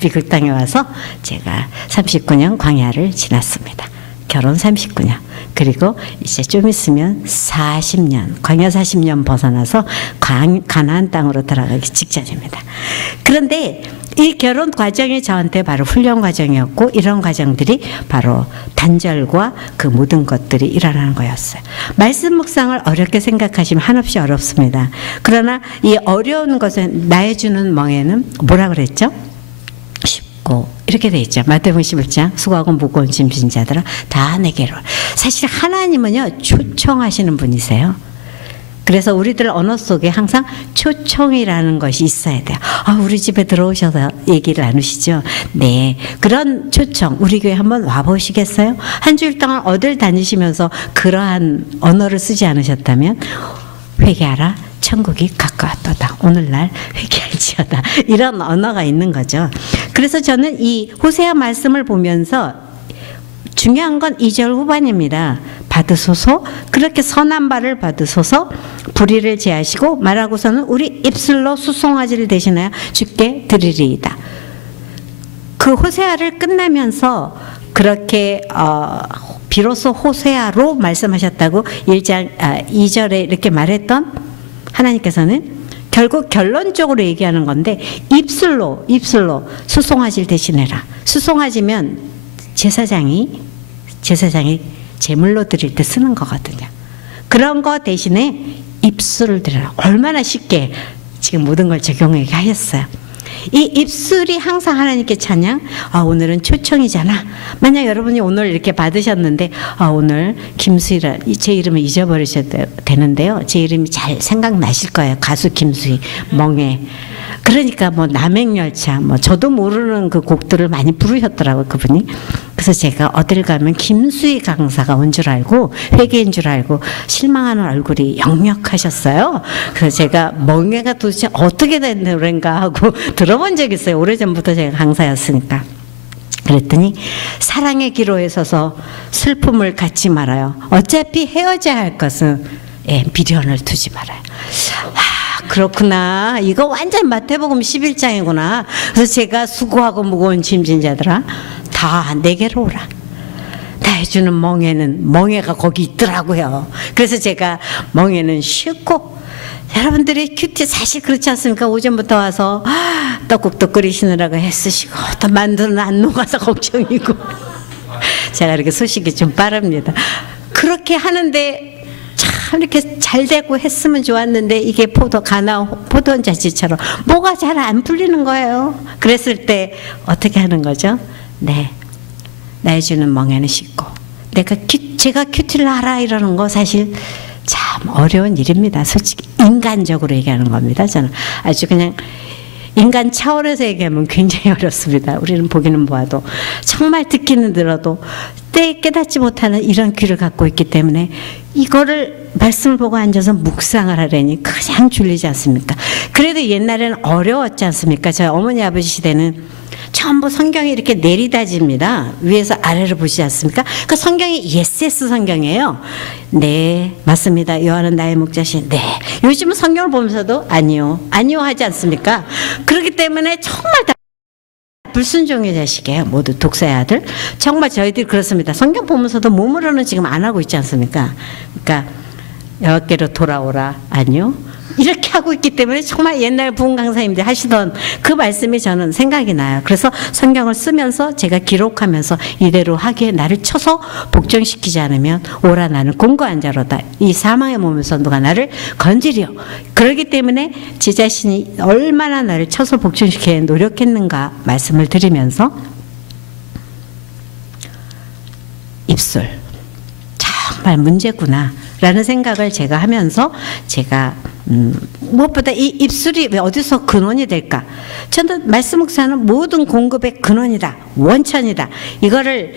미국 땅에 와서 제가 39년 광야를 지났습니다. 결혼 39년 그리고 이제 좀 있으면 40년 광야 40년 벗어나서 가나안 땅으로 들어가기 직전입니다. 그런데 이 결혼 과정이 저한테 바로 훈련 과정이었고 이런 과정들이 바로 단절과 그 모든 것들이 일어나는 거였어요. 말씀 묵상을 어렵게 생각하시면 한없이 어렵습니다. 그러나 이 어려운 것은 나의 주는 멍에는 뭐라 그랬죠? 쉽고 이렇게 돼 있죠. 마태복음 11장 수고하고 무거운 짐진 자들아 다 내게로. 사실 하나님은요 초청하시는 분이세요. 그래서 우리들 언어 속에 항상 초청이라는 것이 있어야 돼요. 우리 집에 들어오셔서 얘기를 나누시죠. 네, 그런 초청 우리 교회 한번 와보시겠어요? 한 주일 동안 어딜 다니시면서 그러한 언어를 쓰지 않으셨다면 회개하라 천국이 가까웠도다. 오늘날 회개할지어다. 이런 언어가 있는 거죠. 그래서 저는 이 호세아 말씀을 보면서 중요한 건 2절 후반입니다. 받으소서 그렇게 선한 바를 받으소서 불의를 제하시고 말하고서는 우리 입술로 수송아지를 대신하여 주께 드리리이다. 그 호세아를 끝나면서 그렇게 비로소 호세아로 말씀하셨다고 1장 2절에 이렇게 말했던 하나님께서는 결국 결론적으로 얘기하는 건데 입술로 수송아지를 대신해라. 수송아지면 제사장이 제물로 드릴 때 쓰는 거거든요. 그런 거 대신에 입술을 드려라. 얼마나 쉽게 지금 모든 걸 적용하게 하셨어요. 이 입술이 항상 하나님께 찬양. 오늘은 초청이잖아. 만약 여러분이 오늘 이렇게 받으셨는데 오늘 김수희라 제 이름을 잊어버리셔도 되는데요. 제 이름이 잘 생각나실 거예요. 가수 김수희 멍에. 그러니까 뭐 남행열차 저도 모르는 그 곡들을 많이 부르셨더라고요 그분이. 그래서 제가 어딜 가면 김수희 강사가 온 줄 알고 회계인 줄 알고 실망하는 얼굴이 역력하셨어요. 그래서 제가 멍해가 도대체 어떻게 된 노래인가 하고 들어본 적이 있어요. 오래전부터 제가 강사였으니까. 그랬더니 사랑의 기로에 서서 슬픔을 갖지 말아요. 어차피 헤어져야 할 것은 미련을 두지 말아요. 그렇구나. 이거 완전 마태복음 11장이구나. 그래서 제가 수고하고 무거운 짐진 자들아 다 내게로 오라. 나의 주는 멍에가 거기 있더라고요. 그래서 제가 멍에는 쉽고 여러분들이 큐티 사실 그렇지 않습니까? 오전부터 와서 떡국도 끓이시느라고 애쓰시고 또 만두는 안 녹아서 걱정이고 제가 이렇게 소식이 좀 빠릅니다. 그렇게 하는데 참 이렇게 잘 되고 했으면 좋았는데 이게 포도원 자취처럼 뭐가 잘 안 풀리는 거예요. 그랬을 때 어떻게 하는 거죠? 나의 주는 멍에는 쉽고 제가 큐티를 하라 이러는 거 사실 참 어려운 일입니다. 솔직히 인간적으로 얘기하는 겁니다. 저는 아주 그냥 인간 차원에서 얘기하면 굉장히 어렵습니다. 우리는 보기는 보아도 정말 듣기는 들어도 깨닫지 못하는 이런 귀를 갖고 있기 때문에 이거를 말씀을 보고 앉아서 묵상을 하려니 그냥 졸리지 않습니까? 그래도 옛날에는 어려웠지 않습니까? 저희 어머니 아버지 시대는 전부 성경이 이렇게 내리다집니다. 위에서 아래로 보시지 않습니까? 그 성경이 예세스 성경이에요. 네, 맞습니다. 요한은 나의 목자신. 네. 요즘은 성경을 보면서도 아니요, 아니요 하지 않습니까? 그렇기 때문에 정말 다 불순종의 자식이에요. 모두 독사의 아들. 정말 저희들이 그렇습니다. 성경 보면서도 몸으로는 지금 안 하고 있지 않습니까? 그러니까 여호와께로 돌아오라. 아니요. 이렇게 하고 있기 때문에 정말 옛날 부흥 강사님들 하시던 그 말씀이 저는 생각이 나요. 그래서 성경을 쓰면서 제가 기록하면서 이대로 하기에 나를 쳐서 복종시키지 않으면 오라 나는 공고한 자로다. 이 사망의 몸에서 누가 나를 건지리요. 그렇기 때문에 제 자신이 얼마나 나를 쳐서 복종시키게 노력했는가 말씀을 드리면서 입술 정말 문제구나 라는 생각을 제가 하면서 제가 무엇보다 이 입술이 왜 어디서 근원이 될까? 저는 말씀 묵상은 모든 공급의 근원이다, 원천이다. 이거를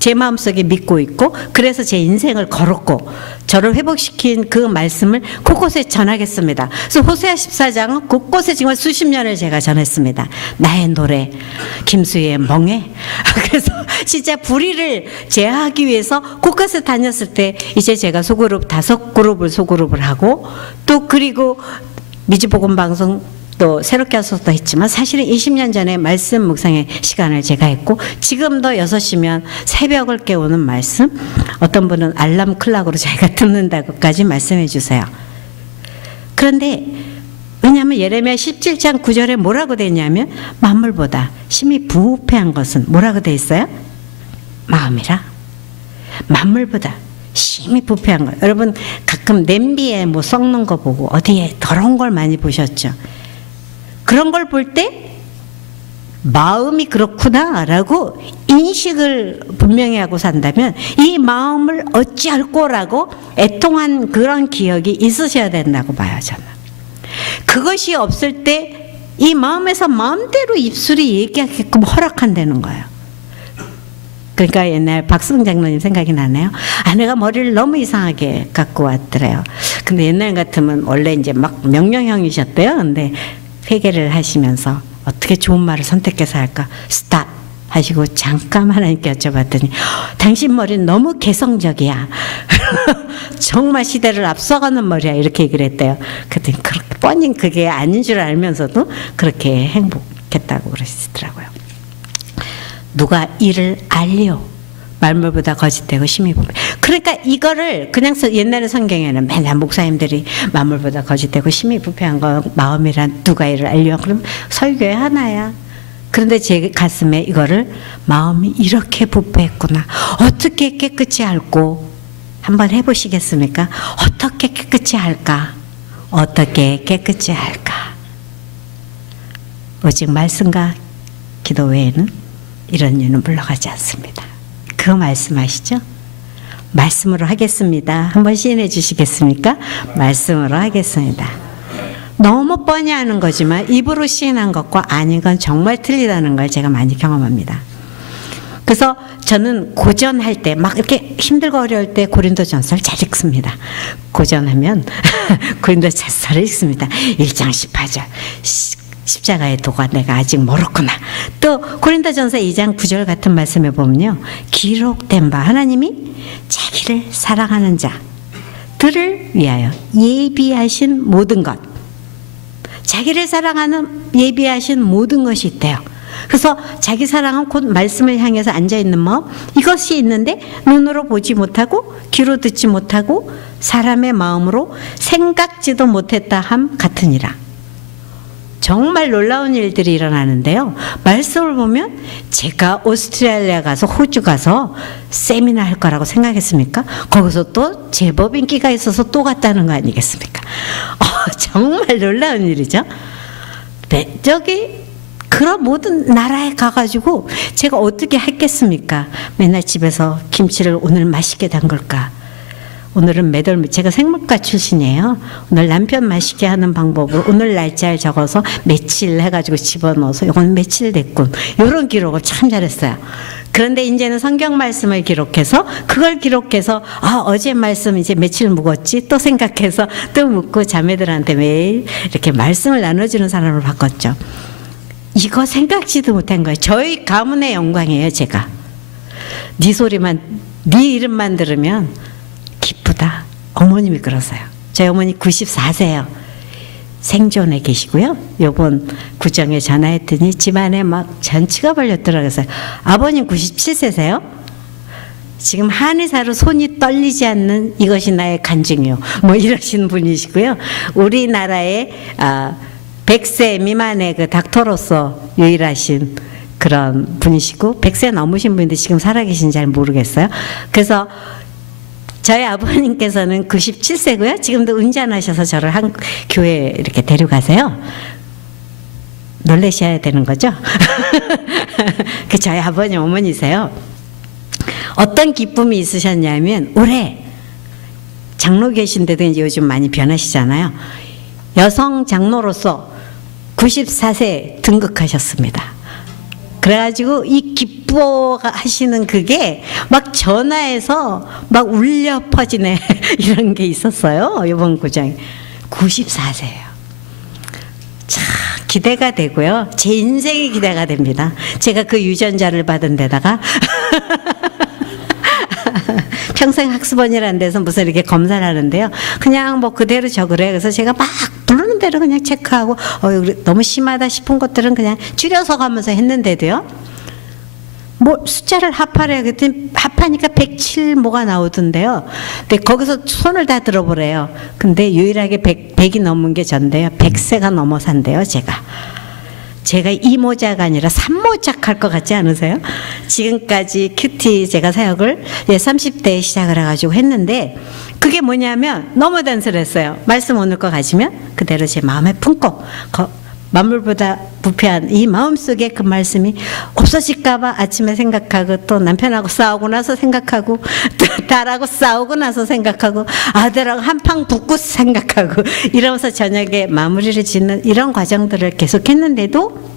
제 마음속에 믿고 있고 그래서 제 인생을 걸었고 저를 회복시킨 그 말씀을 곳곳에 전하겠습니다. 그래서 호세아 14장은 곳곳에 정말 수십 년을 제가 전했습니다. 나의 노래, 김수희의 멍에. 그래서 진짜 불의를 제어하기 위해서 곳곳에 다녔을 때 이제 제가 소그룹 5그룹을 소그룹을 하고 또 그리고 미주복음방송 또 새롭게 하서도 했지만 사실은 20년 전에 말씀 묵상의 시간을 제가 했고 지금도 6시면 새벽을 깨우는 말씀 어떤 분은 알람 클락으로 자기가 듣는다고까지 말씀해 주세요. 그런데 왜냐하면 예레미야 17장 9절에 뭐라고 돼 있냐면 만물보다 심히 부패한 것은 뭐라고 돼 있어요? 마음이라. 만물보다 심히 부패한 거. 여러분 가끔 냄비에 뭐 썩는 거 보고 어디에 더러운 걸 많이 보셨죠? 그런 걸 볼 때 마음이 그렇구나라고 인식을 분명히 하고 산다면 이 마음을 어찌할 거라고 애통한 그런 기억이 있으셔야 된다고 봐요. 저는 그것이 없을 때 이 마음에서 마음대로 입술이 얘기하게끔 허락한다는 거예요. 그러니까 옛날 박수홍 장로님 생각이 나네요. 아내가 머리를 너무 이상하게 갖고 왔더래요. 근데 옛날 같으면 원래 이제 막 명령형이셨대요. 근데 회개를 하시면서 어떻게 좋은 말을 선택해서 할까? 스탑 하시고 잠깐 하나님께 여쭤봤더니 당신 머리는 너무 개성적이야. 정말 시대를 앞서가는 머리야. 이렇게 얘기를 했대요. 그랬더니 그렇게 뻔히 그게 아닌 줄 알면서도 그렇게 행복했다고 그러시더라고요. 누가 이를 알리오 말물보다 거짓되고 심히 부패. 그러니까 이거를 그냥 옛날에 성경에는 맨날 목사님들이 만물보다 거짓되고 심히 부패한 거 마음이란 누가 이를 알리오 그럼 설교의 하나야. 그런데 제 가슴에 이거를 마음이 이렇게 부패했구나. 어떻게 깨끗이 알고 한번 해보시겠습니까? 어떻게 깨끗이 할까? 어떻게 깨끗이 할까? 오직 말씀과 기도 외에는 이런 일은 물러가지 않습니다. 그거 말씀하시죠? 말씀으로 하겠습니다. 한번 시인해 주시겠습니까? 말씀으로 하겠습니다. 너무 뻔히 하는 거지만 입으로 시인한 것과 아닌 건 정말 틀리다는 걸 제가 많이 경험합니다. 그래서 저는 고전할 때 막 이렇게 힘들고 어려울 때 고린도전서를 잘 읽습니다. 고전하면 고린도전서를 읽습니다. 1장 18절 십자가의 도가 내가 아직 멀었구나. 또 고린도전서 2장 9절 같은 말씀에 보면요. 기록된 바 하나님이 자기를 사랑하는 자들을 위하여 예비하신 모든 것. 자기를 사랑하는 예비하신 모든 것이 있대요. 그래서 자기 사랑은 곧 말씀을 향해서 앉아있는 마음 이것이 있는데 눈으로 보지 못하고 귀로 듣지 못하고 사람의 마음으로 생각지도 못했다 함 같으니라. 정말 놀라운 일들이 일어나는데요. 말씀을 보면 제가 오스트레일리아 가서 호주 가서 세미나 할 거라고 생각했습니까? 거기서 또 제법 인기가 있어서 또 갔다는 거 아니겠습니까? 정말 놀라운 일이죠. 네, 저기 그런 모든 나라에 가가지고 제가 어떻게 했겠습니까? 맨날 집에서 김치를 오늘 맛있게 담글까? 오늘은 제가 생물과 출신이에요. 오늘 남편 맛있게 하는 방법으로 오늘 날짜를 적어서 며칠 해가지고 집어넣어서 이건 며칠 됐군. 이런 기록을 참 잘했어요. 그런데 이제는 성경 말씀을 기록해서 그걸 기록해서 어제 말씀 이제 며칠 묵었지 또 생각해서 또 묵고 자매들한테 매일 이렇게 말씀을 나눠주는 사람을 바꿨죠. 이거 생각지도 못한 거예요. 저희 가문의 영광이에요. 제가 네 소리만 네 이름만 들으면 기쁘다. 어머님이 그러세요. 저희 어머니 94세예요. 생존해 계시고요. 요번 구정에 전화했더니 집안에 막 잔치가 벌렸더라고요. 그래서 아버님 97세세요. 지금 한의사로 손이 떨리지 않는 이것이 나의 간증이요. 뭐 이러신 분이시고요. 우리나라의 100세 미만의 그 닥터로서 유일하신 그런 분이시고 100세 넘으신 분인데 지금 살아계신지 잘 모르겠어요. 그래서 저희 아버님께서는 97세고요. 지금도 운전하셔서 저를 한 교회에 이렇게 데려가세요. 놀라셔야 되는 거죠? 그 저희 아버님 어머니세요. 어떤 기쁨이 있으셨냐면 올해 장로 계신데도 이제 요즘 많이 변하시잖아요. 여성 장로로서 94세 등극하셨습니다. 그래가지고 이 기뻐하시는 그게 막 전화해서 막 울려 퍼지네 이런 게 있었어요. 이번 구정에 94세예요. 참 기대가 되고요. 제 인생이 기대가 됩니다. 제가 그 유전자를 받은 데다가 평생 학습원이라는 데서 무슨 이렇게 검사를 하는데요. 그냥 뭐 그대로 적으래요. 그래서 제가 막 부르는 대로 그냥 체크하고 너무 심하다 싶은 것들은 그냥 줄여서 가면서 했는데도요. 뭐 숫자를 합하래요. 그랬더니 합하니까 107 뭐가 나오던데요. 근데 거기서 손을 다 들어보래요. 근데 유일하게 100이 넘은 게 전데요. 100세가 넘어 산대요. 제가 2모자가 아니라 3모작 할 것 같지 않으세요? 지금까지 큐티 제가 사역을 30대에 시작을 해가지고 했는데 그게 뭐냐면 너무 단순했어요. 말씀 오늘 거 가지면 그대로 제 마음에 품고 만물보다 부패한 이 마음속에 그 말씀이 없어질까봐 아침에 생각하고 또 남편하고 싸우고 나서 생각하고 또 딸하고 싸우고 나서 생각하고 아들하고 한판 붙고 생각하고 이러면서 저녁에 마무리를 짓는 이런 과정들을 계속했는데도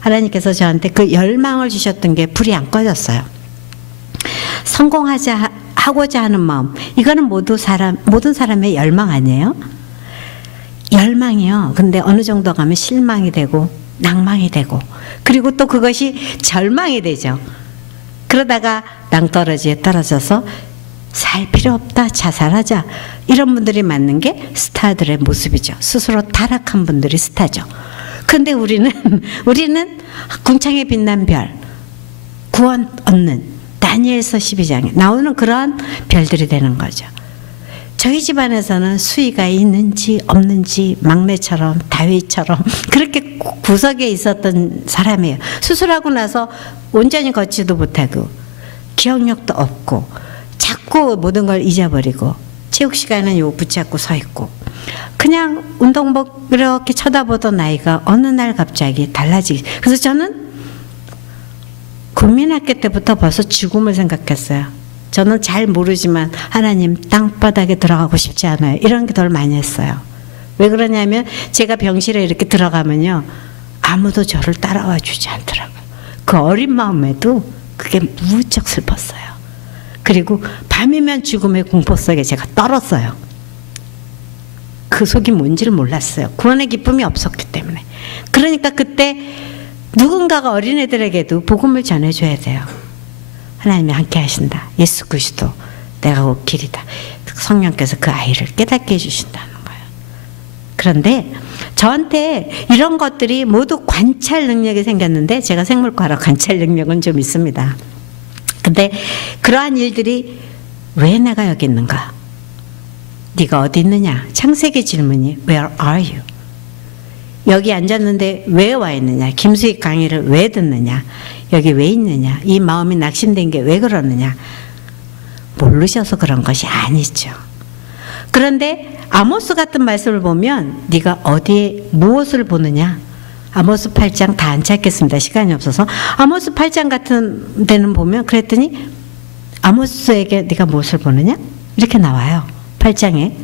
하나님께서 저한테 그 열망을 주셨던 게 불이 안 꺼졌어요. 하고자 하는 마음, 이거는 모든 사람의 열망 아니에요? 열망이요. 근데 어느 정도 가면 실망이 되고 낭망이 되고 그리고 또 그것이 절망이 되죠. 그러다가 낭떠러지에 떨어져서 살 필요 없다, 자살하자, 이런 분들이 맞는 게 스타들의 모습이죠. 스스로 타락한 분들이 스타죠. 그런데 우리는 궁창에 빛난 별, 구원 얻는 다니엘서 12장에 나오는 그런 별들이 되는 거죠. 저희 집안에서는 수위가 있는지 없는지 막내처럼 다윗처럼 그렇게 구석에 있었던 사람이에요. 수술하고 나서 온전히 걷지도 못하고 기억력도 없고 자꾸 모든 걸 잊어버리고 체육 시간은 요 붙잡고 서 있고 그냥 운동복 이렇게 쳐다보던 나이가 어느 날 갑자기 달라지기. 그래서 저는 국민학교 때부터 벌써 죽음을 생각했어요. 저는 잘 모르지만 하나님 땅바닥에 들어가고 싶지 않아요. 이런 게 덜 많이 했어요. 왜 그러냐면 제가 병실에 이렇게 들어가면요. 아무도 저를 따라와 주지 않더라고요. 그 어린 마음에도 그게 무척 슬펐어요. 그리고 밤이면 죽음의 공포 속에 제가 떨었어요. 그 속이 뭔지를 몰랐어요. 구원의 기쁨이 없었기 때문에. 그러니까 그때 누군가가 어린애들에게도 복음을 전해줘야 돼요. 하나님이 함께 하신다. 예수 그리스도 내가 곧 길이다. 성령께서 그 아이를 깨닫게 해주신다는 거예요. 그런데 저한테 이런 것들이 모두 관찰 능력이 생겼는데 제가 생물과라 관찰 능력은 좀 있습니다. 근데 그러한 일들이 왜 내가 여기 있는가? 네가 어디 있느냐? 창세기 질문이 Where are you? 여기 앉았는데 왜 와 있느냐? 김수익 강의를 왜 듣느냐? 여기 왜 있느냐? 이 마음이 낙심된 게 왜 그러느냐? 모르셔서 그런 것이 아니죠. 그런데 아모스 같은 말씀을 보면 네가 어디에 무엇을 보느냐? 아모스 8장 다 안 찾겠습니다. 시간이 없어서. 아모스 8장 같은 데는 보면 그랬더니 아모스에게 네가 무엇을 보느냐? 이렇게 나와요. 8장에.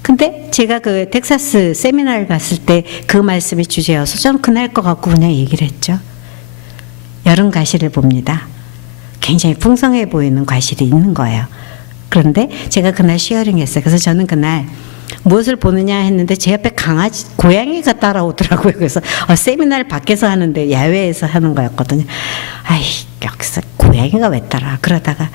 근데 제가 그 텍사스 세미나를 갔을 때 그 말씀이 주제여서 저는 그날 것 같고 그냥 얘기를 했죠. 여름 가시를 봅니다. 굉장히 풍성해 보이는 과실이 있는 거예요. 그런데 제가 그날 시어링했어요. 그래서 저는 그날 무엇을 보느냐 했는데 제 옆에 강아지, 고양이가 따라오더라고요. 그래서 세미나를 밖에서 하는데 야외에서 하는 거였거든요. 아이, 여기서 고양이가 왜 따라? 그러다가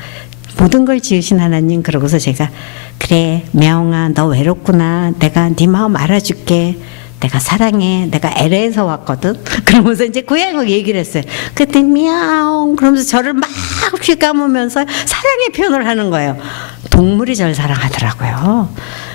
모든 걸 지으신 하나님, 그러고서 제가 그래 매형아 너 외롭구나, 내가 네 마음 알아줄게, 내가 사랑해, 내가 LA에서 왔거든. 그러면서 이제 고양이가 얘기를 했어요. 그때 미야옹 그러면서 저를 막 휘감으면서 사랑의 표현을 하는 거예요. 동물이 저를 사랑하더라고요.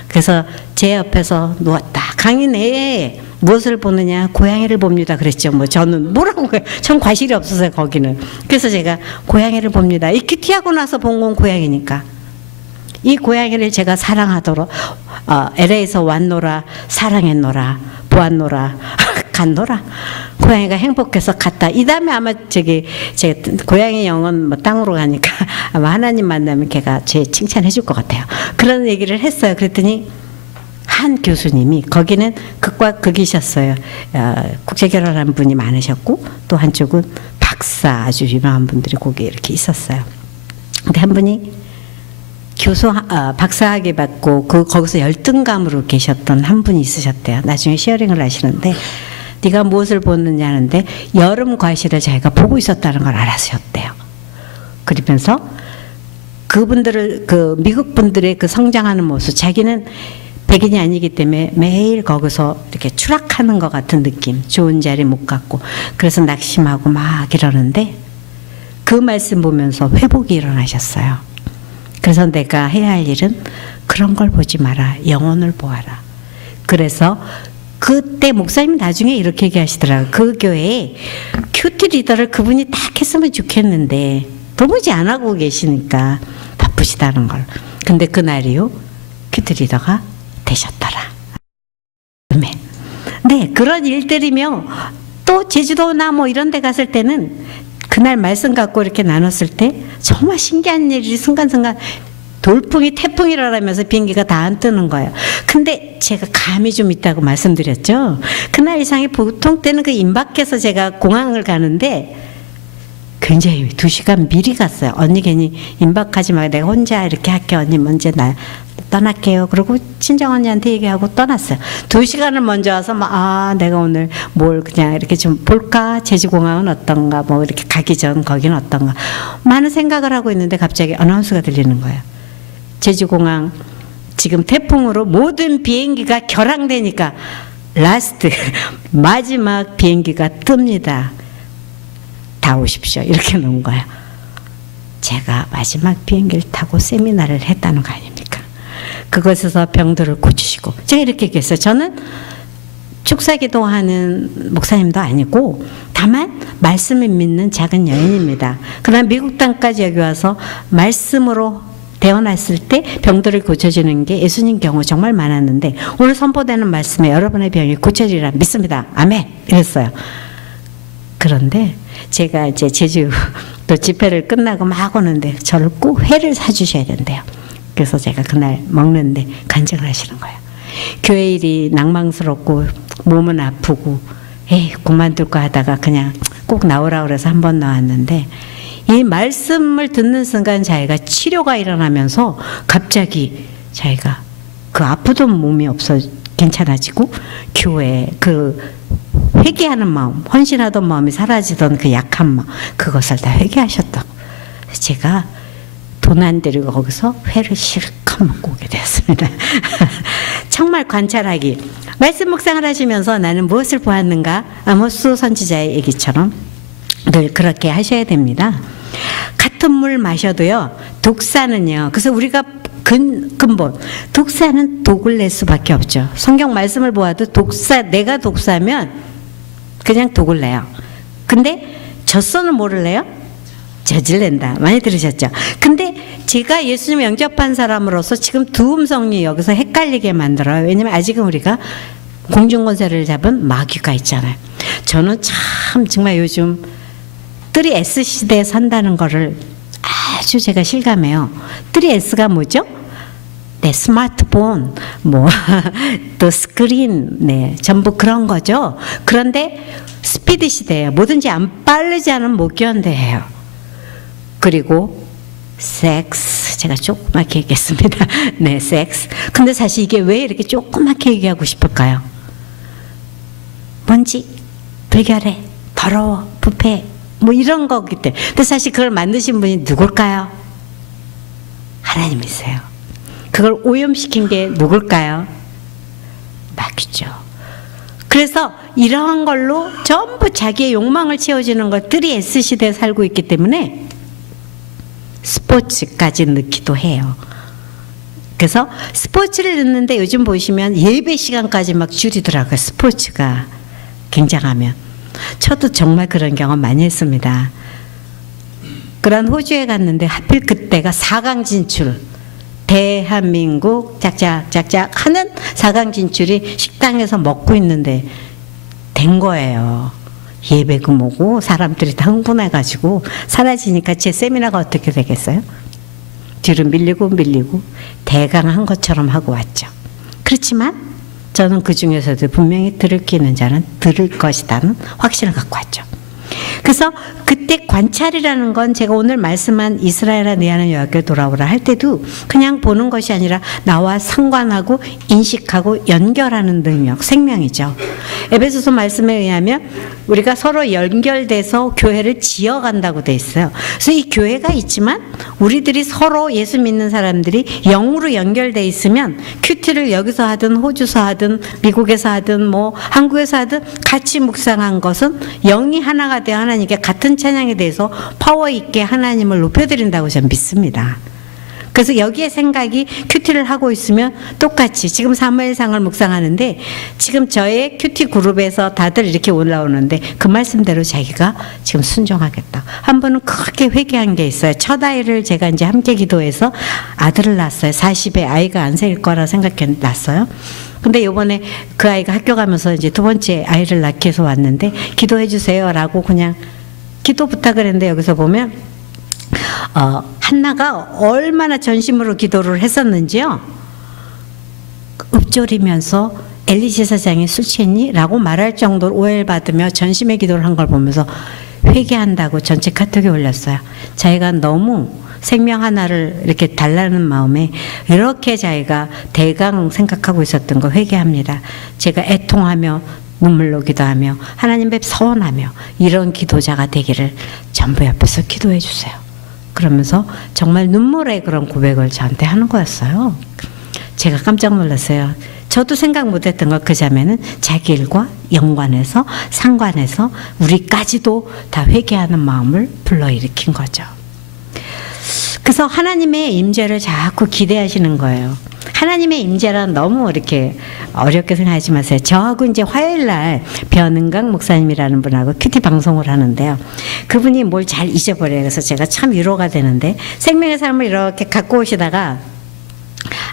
그래서 제 옆에서 누웠다. 강의 내에 무엇을 보느냐, 고양이를 봅니다 그랬죠. 뭐 저는 뭐라고 해요. 전 과실이 없었어요 거기는. 그래서 제가 고양이를 봅니다. 이렇게 튀하고 나서 본 건 고양이니까 이 고양이를 제가 사랑하도록 LA에서 왔노라, 사랑했노라, 보았노라, 갔노라. 고양이가 행복해서 갔다. 이 다음에 아마 제 고양이 영은 뭐 땅으로 가니까 아마 하나님 만나면 걔가 제 칭찬해 줄 것 같아요. 그런 얘기를 했어요. 그랬더니 한 교수님이, 거기는 극과 극이셨어요. 국제결혼한 분이 많으셨고 또 한쪽은 박사, 아주 유명한 분들이 거기 이렇게 있었어요. 근데 한 분이 박사학위 받고 거기서 열등감으로 계셨던 한 분이 있으셨대요. 나중에 시어링을 하시는데 네가 무엇을 보느냐 하는데 여름 과실을 자기가 보고 있었다는 걸 알았었대요. 그러면서 그분들을, 그 미국 분들의 그 성장하는 모습, 자기는 백인이 아니기 때문에 매일 거기서 이렇게 추락하는 것 같은 느낌, 좋은 자리 못 갔고, 그래서 낙심하고 막 이러는데 그 말씀 보면서 회복이 일어나셨어요. 그래서 내가 해야 할 일은 그런 걸 보지 마라, 영혼을 보아라. 그래서 그때 목사님 나중에 이렇게 얘기하시더라고요. 그 교회에 큐티 리더를 그분이 딱 했으면 좋겠는데 도무지 안 하고 계시니까 바쁘시다는 걸. 근데 그날이요, 큐티 리더가 되셨더라. 네, 그런 일들이며 또 제주도나 뭐 이런 데 갔을 때는 그날 말씀 갖고 이렇게 나눴을 때 정말 신기한 일이 순간순간, 돌풍이 태풍이라면서 비행기가 다 안 뜨는 거예요. 근데 제가 감이 좀 있다고 말씀드렸죠. 그날 이상이 보통 때는 그 임박해서 제가 공항을 가는데 굉장히 2시간 미리 갔어요. 언니 괜히 임박하지 말고 내가 혼자 이렇게 할게, 언니 먼저 나 떠날게요. 그리고 친정 언니한테 얘기하고 떠났어요. 2시간을 먼저 와서 내가 오늘 뭘 그냥 이렇게 좀 볼까? 제주공항은 어떤가? 뭐 이렇게 가기 전 거기는 어떤가? 많은 생각을 하고 있는데 갑자기 어나운스가 들리는 거예요. 제주공항 지금 태풍으로 모든 비행기가 결항되니까 라스트 마지막 비행기가 뜹니다. 다 오십시오. 이렇게 놓은 거예요. 제가 마지막 비행기를 타고 세미나를 했다는 거 아닙니까? 그것에서 병들을 고치시고, 제가 이렇게 얘기했어요. 저는 축사기도하는 목사님도 아니고 다만 말씀을 믿는 작은 여인입니다. 그러나 미국 땅까지 여기 와서 말씀으로 태어났을 때 병들을 고쳐주는 게 예수님 경우 정말 많았는데 오늘 선포되는 말씀에 여러분의 병이 고쳐지리라 믿습니다. 아멘. 이랬어요. 그런데 제가 이제 제주 또 집회를 끝나고 막 오는데 저를 꼭 회를 사주셔야 된대요. 그래서 제가 그날 먹는데 간증을 하시는 거예요. 교회 일이 낭망스럽고 몸은 아프고 그만둘까 하다가 그냥 꼭 나오라 그래서 한 번 나왔는데 이 말씀을 듣는 순간 자기가 치료가 일어나면서 갑자기 자기가 그 아프던 몸이 괜찮아지고 교회에 그 회개하는 마음, 헌신하던 마음이 사라지던 그 약한 마음, 그것을 다 회개하셨다고. 제가 돈 안 들이고 거기서 회를 실컷 먹고 오게 되었습니다. 정말 관찰하기. 말씀 묵상을 하시면서 나는 무엇을 보았는가? 아모스 선지자의 얘기처럼 늘 그렇게 하셔야 됩니다. 같은 물 마셔도요, 독사는요, 그래서 우리가 근본 독사는 독을 낼 수밖에 없죠. 성경 말씀을 보아도 내가 독사면 그냥 독을 내요. 근데 젖소는 뭐를 내요? 젖을 낸다. 많이 들으셨죠? 근데 제가 예수님 영접한 사람으로서 지금 두 음성이 여기서 헷갈리게 만들어요. 왜냐면 아직은 우리가 공중권세를 잡은 마귀가 있잖아요. 저는 참 정말 요즘 3S 시대에 산다는 거를 아주 제가 실감해요. 3S가 뭐죠? 네, 스마트폰, 또 스크린, 네, 전부 그런 거죠. 그런데 스피드 시대예요. 뭐든지 안 빠르지 않으면 못 견뎌해요. 그리고 섹스. 제가 조그맣게 얘기했습니다. 네, 섹스. 근데 사실 이게 왜 이렇게 조그맣게 얘기하고 싶을까요? 뭔지 불결해, 더러워, 부패, 뭐 이런 거기 때문에. 근데 사실 그걸 만드신 분이 누굴까요? 하나님이세요. 그걸 오염시킨 게 누굴까요? 마귀죠. 그래서 이러한 걸로 전부 자기의 욕망을 채워주는 것들이 S시대에 살고 있기 때문에 스포츠까지 넣기도 해요. 그래서 스포츠를 넣는데 요즘 보시면 예배 시간까지 막 줄이더라고요. 스포츠가 굉장하면. 저도 정말 그런 경험 많이 했습니다. 그런 호주에 갔는데 하필 그때가 4강 진출, 대한민국 짝짝짝짝 하는 4강 진출이 식당에서 먹고 있는데 된 거예요. 예배고 뭐고 사람들이 다 흥분해가지고 사라지니까 제 세미나가 어떻게 되겠어요? 뒤로 밀리고 대강한 것처럼 하고 왔죠. 그렇지만 저는 그 중에서도 분명히 들을 끼는 자는 들을 것이라는 확신을 갖고 왔죠. 그래서 그때 관찰이라는 건 제가 오늘 말씀한 이스라엘아 내 안에 여호와께 돌아오라 할 때도 그냥 보는 것이 아니라 나와 상관하고 인식하고 연결하는 능력, 생명이죠. 에베소서 말씀에 의하면 우리가 서로 연결돼서 교회를 지어간다고 돼 있어요. 그래서 이 교회가 있지만 우리들이 서로 예수 믿는 사람들이 영으로 연결돼 있으면 큐티를 여기서 하든 호주에서 하든 미국에서 하든 뭐 한국에서 하든 같이 묵상한 것은 영이 하나가 되어 하나님께 같은 찬양에 대해서 파워 있게 하나님을 높여드린다고 저는 믿습니다. 그래서 여기에 생각이 큐티를 하고 있으면 똑같이 지금 사무엘상을 묵상하는데 지금 저의 큐티 그룹에서 다들 이렇게 올라오는데 그 말씀대로 자기가 지금 순종하겠다. 한 번은 크게 회개한 게 있어요. 첫 아이를 제가 이제 함께 기도해서 아들을 낳았어요. 40에 아이가 안 셀 거라 생각했는데 낳았어요. 근데 요번에 그 아이가 학교 가면서 이제 두 번째 아이를 낳기 위해서 왔는데 기도해 주세요라고 그냥 기도 부탁을 했는데 여기서 보면 한나가 얼마나 전심으로 기도를 했었는지요. 읊조리면서 엘리 제사장이 술 취했니? 라고 말할 정도로 오해를 받으며 전심의 기도를 한 걸 보면서 회개한다고 전체 카톡에 올렸어요. 자기가 너무 생명 하나를 이렇게 달라는 마음에 이렇게 자기가 대강 생각하고 있었던 거 회개합니다. 제가 애통하며 눈물로 기도하며 하나님 뵙 서원하며 이런 기도자가 되기를 전부 옆에서 기도해 주세요. 그러면서 정말 눈물의 그런 고백을 저한테 하는 거였어요. 제가 깜짝 놀랐어요. 저도 생각 못했던 걸 그 자매는 자기 일과 연관해서 상관해서 우리까지도 다 회개하는 마음을 불러일으킨 거죠. 그래서 하나님의 임재를 자꾸 기대하시는 거예요. 하나님의 임재란 너무 이렇게 어렵게 생각하지 마세요. 저하고 이제 화요일 날 변은강 목사님이라는 분하고 큐티 방송을 하는데요. 그분이 뭘 잘 잊어버려요. 그래서 제가 참 위로가 되는데 생명의 삶을 이렇게 갖고 오시다가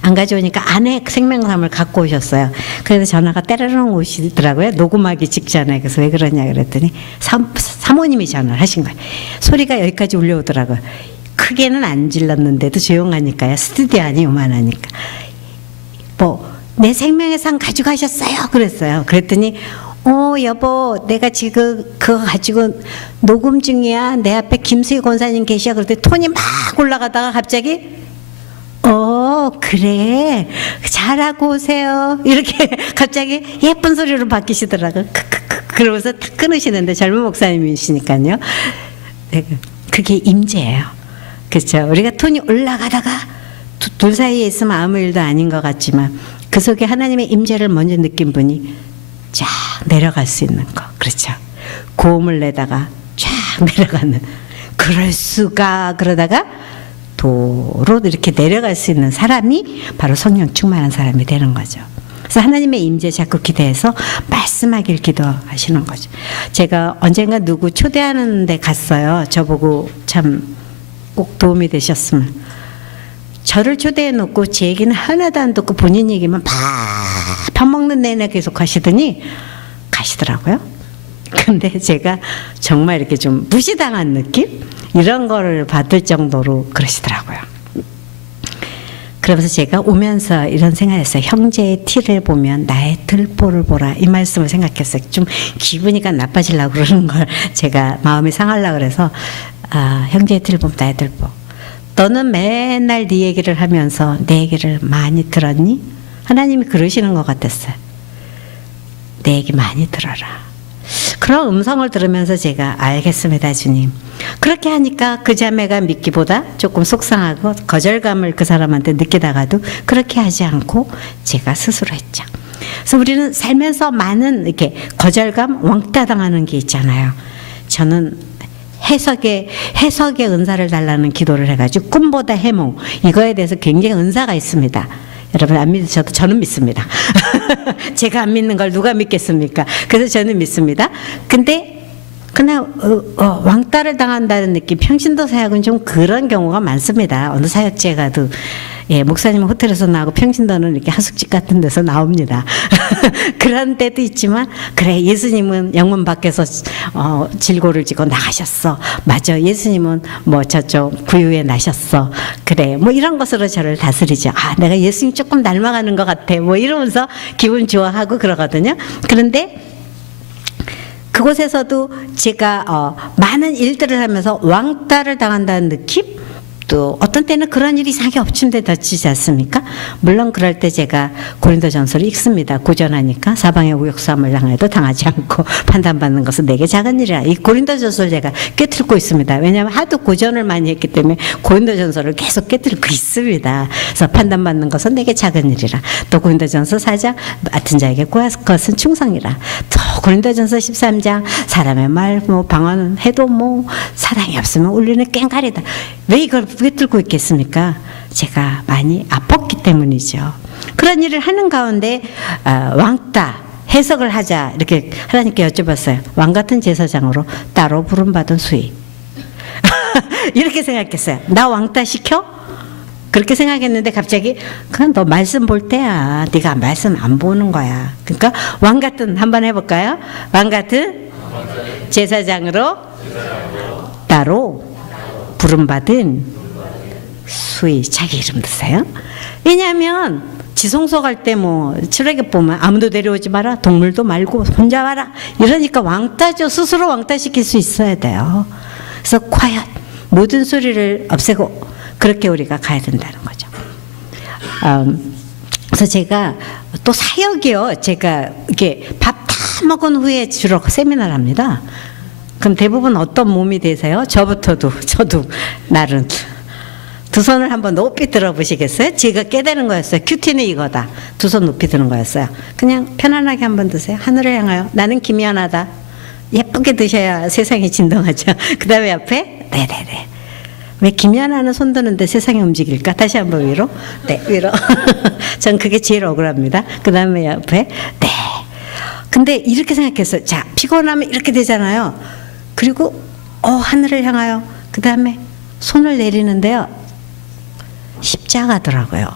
안 가져오니까 안에 생명삼을 갖고 오셨어요. 그래서 전화가 때려놓은 오시더라고요. 녹음하기 직전에. 그래서 왜 그러냐 그랬더니 사모님이 전화를 하신 거예요. 소리가 여기까지 울려오더라고요. 크게는 안 질렀는데도 조용하니까요. 스튜디오 안이 요만하니까. 내 생명의 상 가져가셨어요. 그랬어요. 그랬더니 여보 내가 지금 그거 가지고 녹음 중이야. 내 앞에 김수희 권사님 계셔. 그랬더니 톤이 막 올라가다가 갑자기 그래 잘하고 오세요 이렇게 갑자기 예쁜 소리로 바뀌시더라고요. 그러면서 탁 끊으시는데 젊은 목사님이시니까요. 그게 임재예요. 그렇죠. 우리가 톤이 올라가다가 둘 사이에 있으면 아무 일도 아닌 것 같지만 그 속에 하나님의 임재를 먼저 느낀 분이 쫙 내려갈 수 있는 거. 그렇죠. 고음을 내다가 쫙 내려가는 그럴 수가 그러다가 도로 이렇게 내려갈 수 있는 사람이 바로 성령 충만한 사람이 되는 거죠. 그래서 하나님의 임재 자꾸 기대해서 말씀하길 기도하시는 거죠. 제가 언젠가 누구 초대하는 데 갔어요. 저보고 참 꼭 도움이 되셨으면. 저를 초대해 놓고 제 얘기는 하나도 안 듣고 본인 얘기만 밥 먹는 내내 계속 하시더니 가시더라고요. 근데 제가 정말 이렇게 좀 무시당한 느낌? 이런 거를 받을 정도로 그러시더라고요. 그러면서 제가 오면서 이런 생각했어요. 형제의 티를 보면 나의 들보를 보라. 이 말씀을 생각했어요. 좀 기분이가 나빠지려고 그러는 걸 제가 마음이 상하려고 그래서 형제 들보 애들 보. 너는 맨날 네 얘기를 하면서 내 얘기를 많이 들었니? 하나님이 그러시는 것 같았어요. 내 얘기 많이 들어라. 그런 음성을 들으면서 제가 알겠습니다, 주님. 그렇게 하니까 그 자매가 믿기보다 조금 속상하고 거절감을 그 사람한테 느끼다가도 그렇게 하지 않고 제가 스스로 했죠. 그래서 우리는 살면서 많은 이렇게 거절감, 왕따 당하는 게 있잖아요. 저는 해석의 은사를 달라는 기도를 해가지고 꿈보다 해몽, 이거에 대해서 굉장히 은사가 있습니다. 여러분 안 믿으셔도 저는 믿습니다. 제가 안 믿는 걸 누가 믿겠습니까? 그래서 저는 믿습니다. 근데 그냥 왕따를 당한다는 느낌, 평신도 사역은 좀 그런 경우가 많습니다. 어느 사역지에 가도 목사님은 호텔에서 나오고 평신도는 이렇게 하숙집 같은 데서 나옵니다. 그런 때도 있지만 그래, 예수님은 영문 밖에서 질고를 지고 나가셨어. 맞아, 예수님은 뭐 저쪽 구유에 나셨어. 그래, 뭐 이런 것으로 저를 다스리죠. 내가 예수님 조금 닮아가는 것 같아. 뭐 이러면서 기분 좋아하고 그러거든요. 그런데 그곳에서도 제가 많은 일들을 하면서 왕따를 당한다는 느낌? 또 어떤 때는 그런 일이 이상하게 엎친데 덮치지 않습니까? 물론 그럴 때 제가 고린도전서를 읽습니다. 고전하니까 사방의 우욕삼을 당해도 당하지 않고 판단받는 것은 내게 작은 일이라. 이 고린도전서를 제가 꿰뚫고 있습니다. 왜냐하면 하도 고전을 많이 했기 때문에 고린도전서를 계속 꿰뚫고 있습니다. 그래서 판단받는 것은 내게 작은 일이라. 또 고린도전서 4장 맡은 자에게 구할 것은 충성이라. 또 고린도전서 13장 사람의 말 뭐 방언은 해도 뭐 사랑이 없으면 울리는 꽹과리다. 왜 이걸 꿰뚫고 있겠습니까? 제가 많이 아팠기 때문이죠. 그런 일을 하는 가운데 왕따 해석을 하자 이렇게 하나님께 여쭤봤어요. 왕 같은 제사장으로 따로 부름받은 수위. 이렇게 생각했어요. 나 왕따 시켜? 그렇게 생각했는데 갑자기 그건 너 말씀 볼 때야. 네가 말씀 안 보는 거야. 그러니까 왕 같은, 한번 해볼까요? 왕 같은 제사장으로 따로 부름받은 수위. 자기 이름 드세요. 왜냐하면 지성소 갈 때 뭐 출애굽 보면 아무도 데려오지 마라, 동물도 말고 혼자 와라, 이러니까 왕따죠. 스스로 왕따 시킬 수 있어야 돼요. 그래서 quiet, 모든 소리를 없애고 그렇게 우리가 가야 된다는 거죠. 그래서 제가 또 사역이요. 제가 이렇게 밥 다 먹은 후에 주로 세미나를 합니다. 그럼 대부분 어떤 몸이 되세요? 저도 날은 두 손을 한번 높이 들어보시겠어요? 제가 깨달은 거였어요. 큐티는 이거다. 두 손 높이 드는 거였어요. 그냥 편안하게 한번 드세요. 하늘을 향하여 나는 기미하다. 예쁘게 드셔야 세상이 진동하죠. 그 다음에 옆에 네네네. 왜 기미하는 손 드는데 세상이 움직일까? 다시 한번 위로. 네, 위로. 전 그게 제일 억울합니다. 그 다음에 옆에 네. 근데 이렇게 생각했어요. 자, 피곤하면 이렇게 되잖아요. 그리고 하늘을 향하여 그 다음에 손을 내리는데요. 십자가더라고요.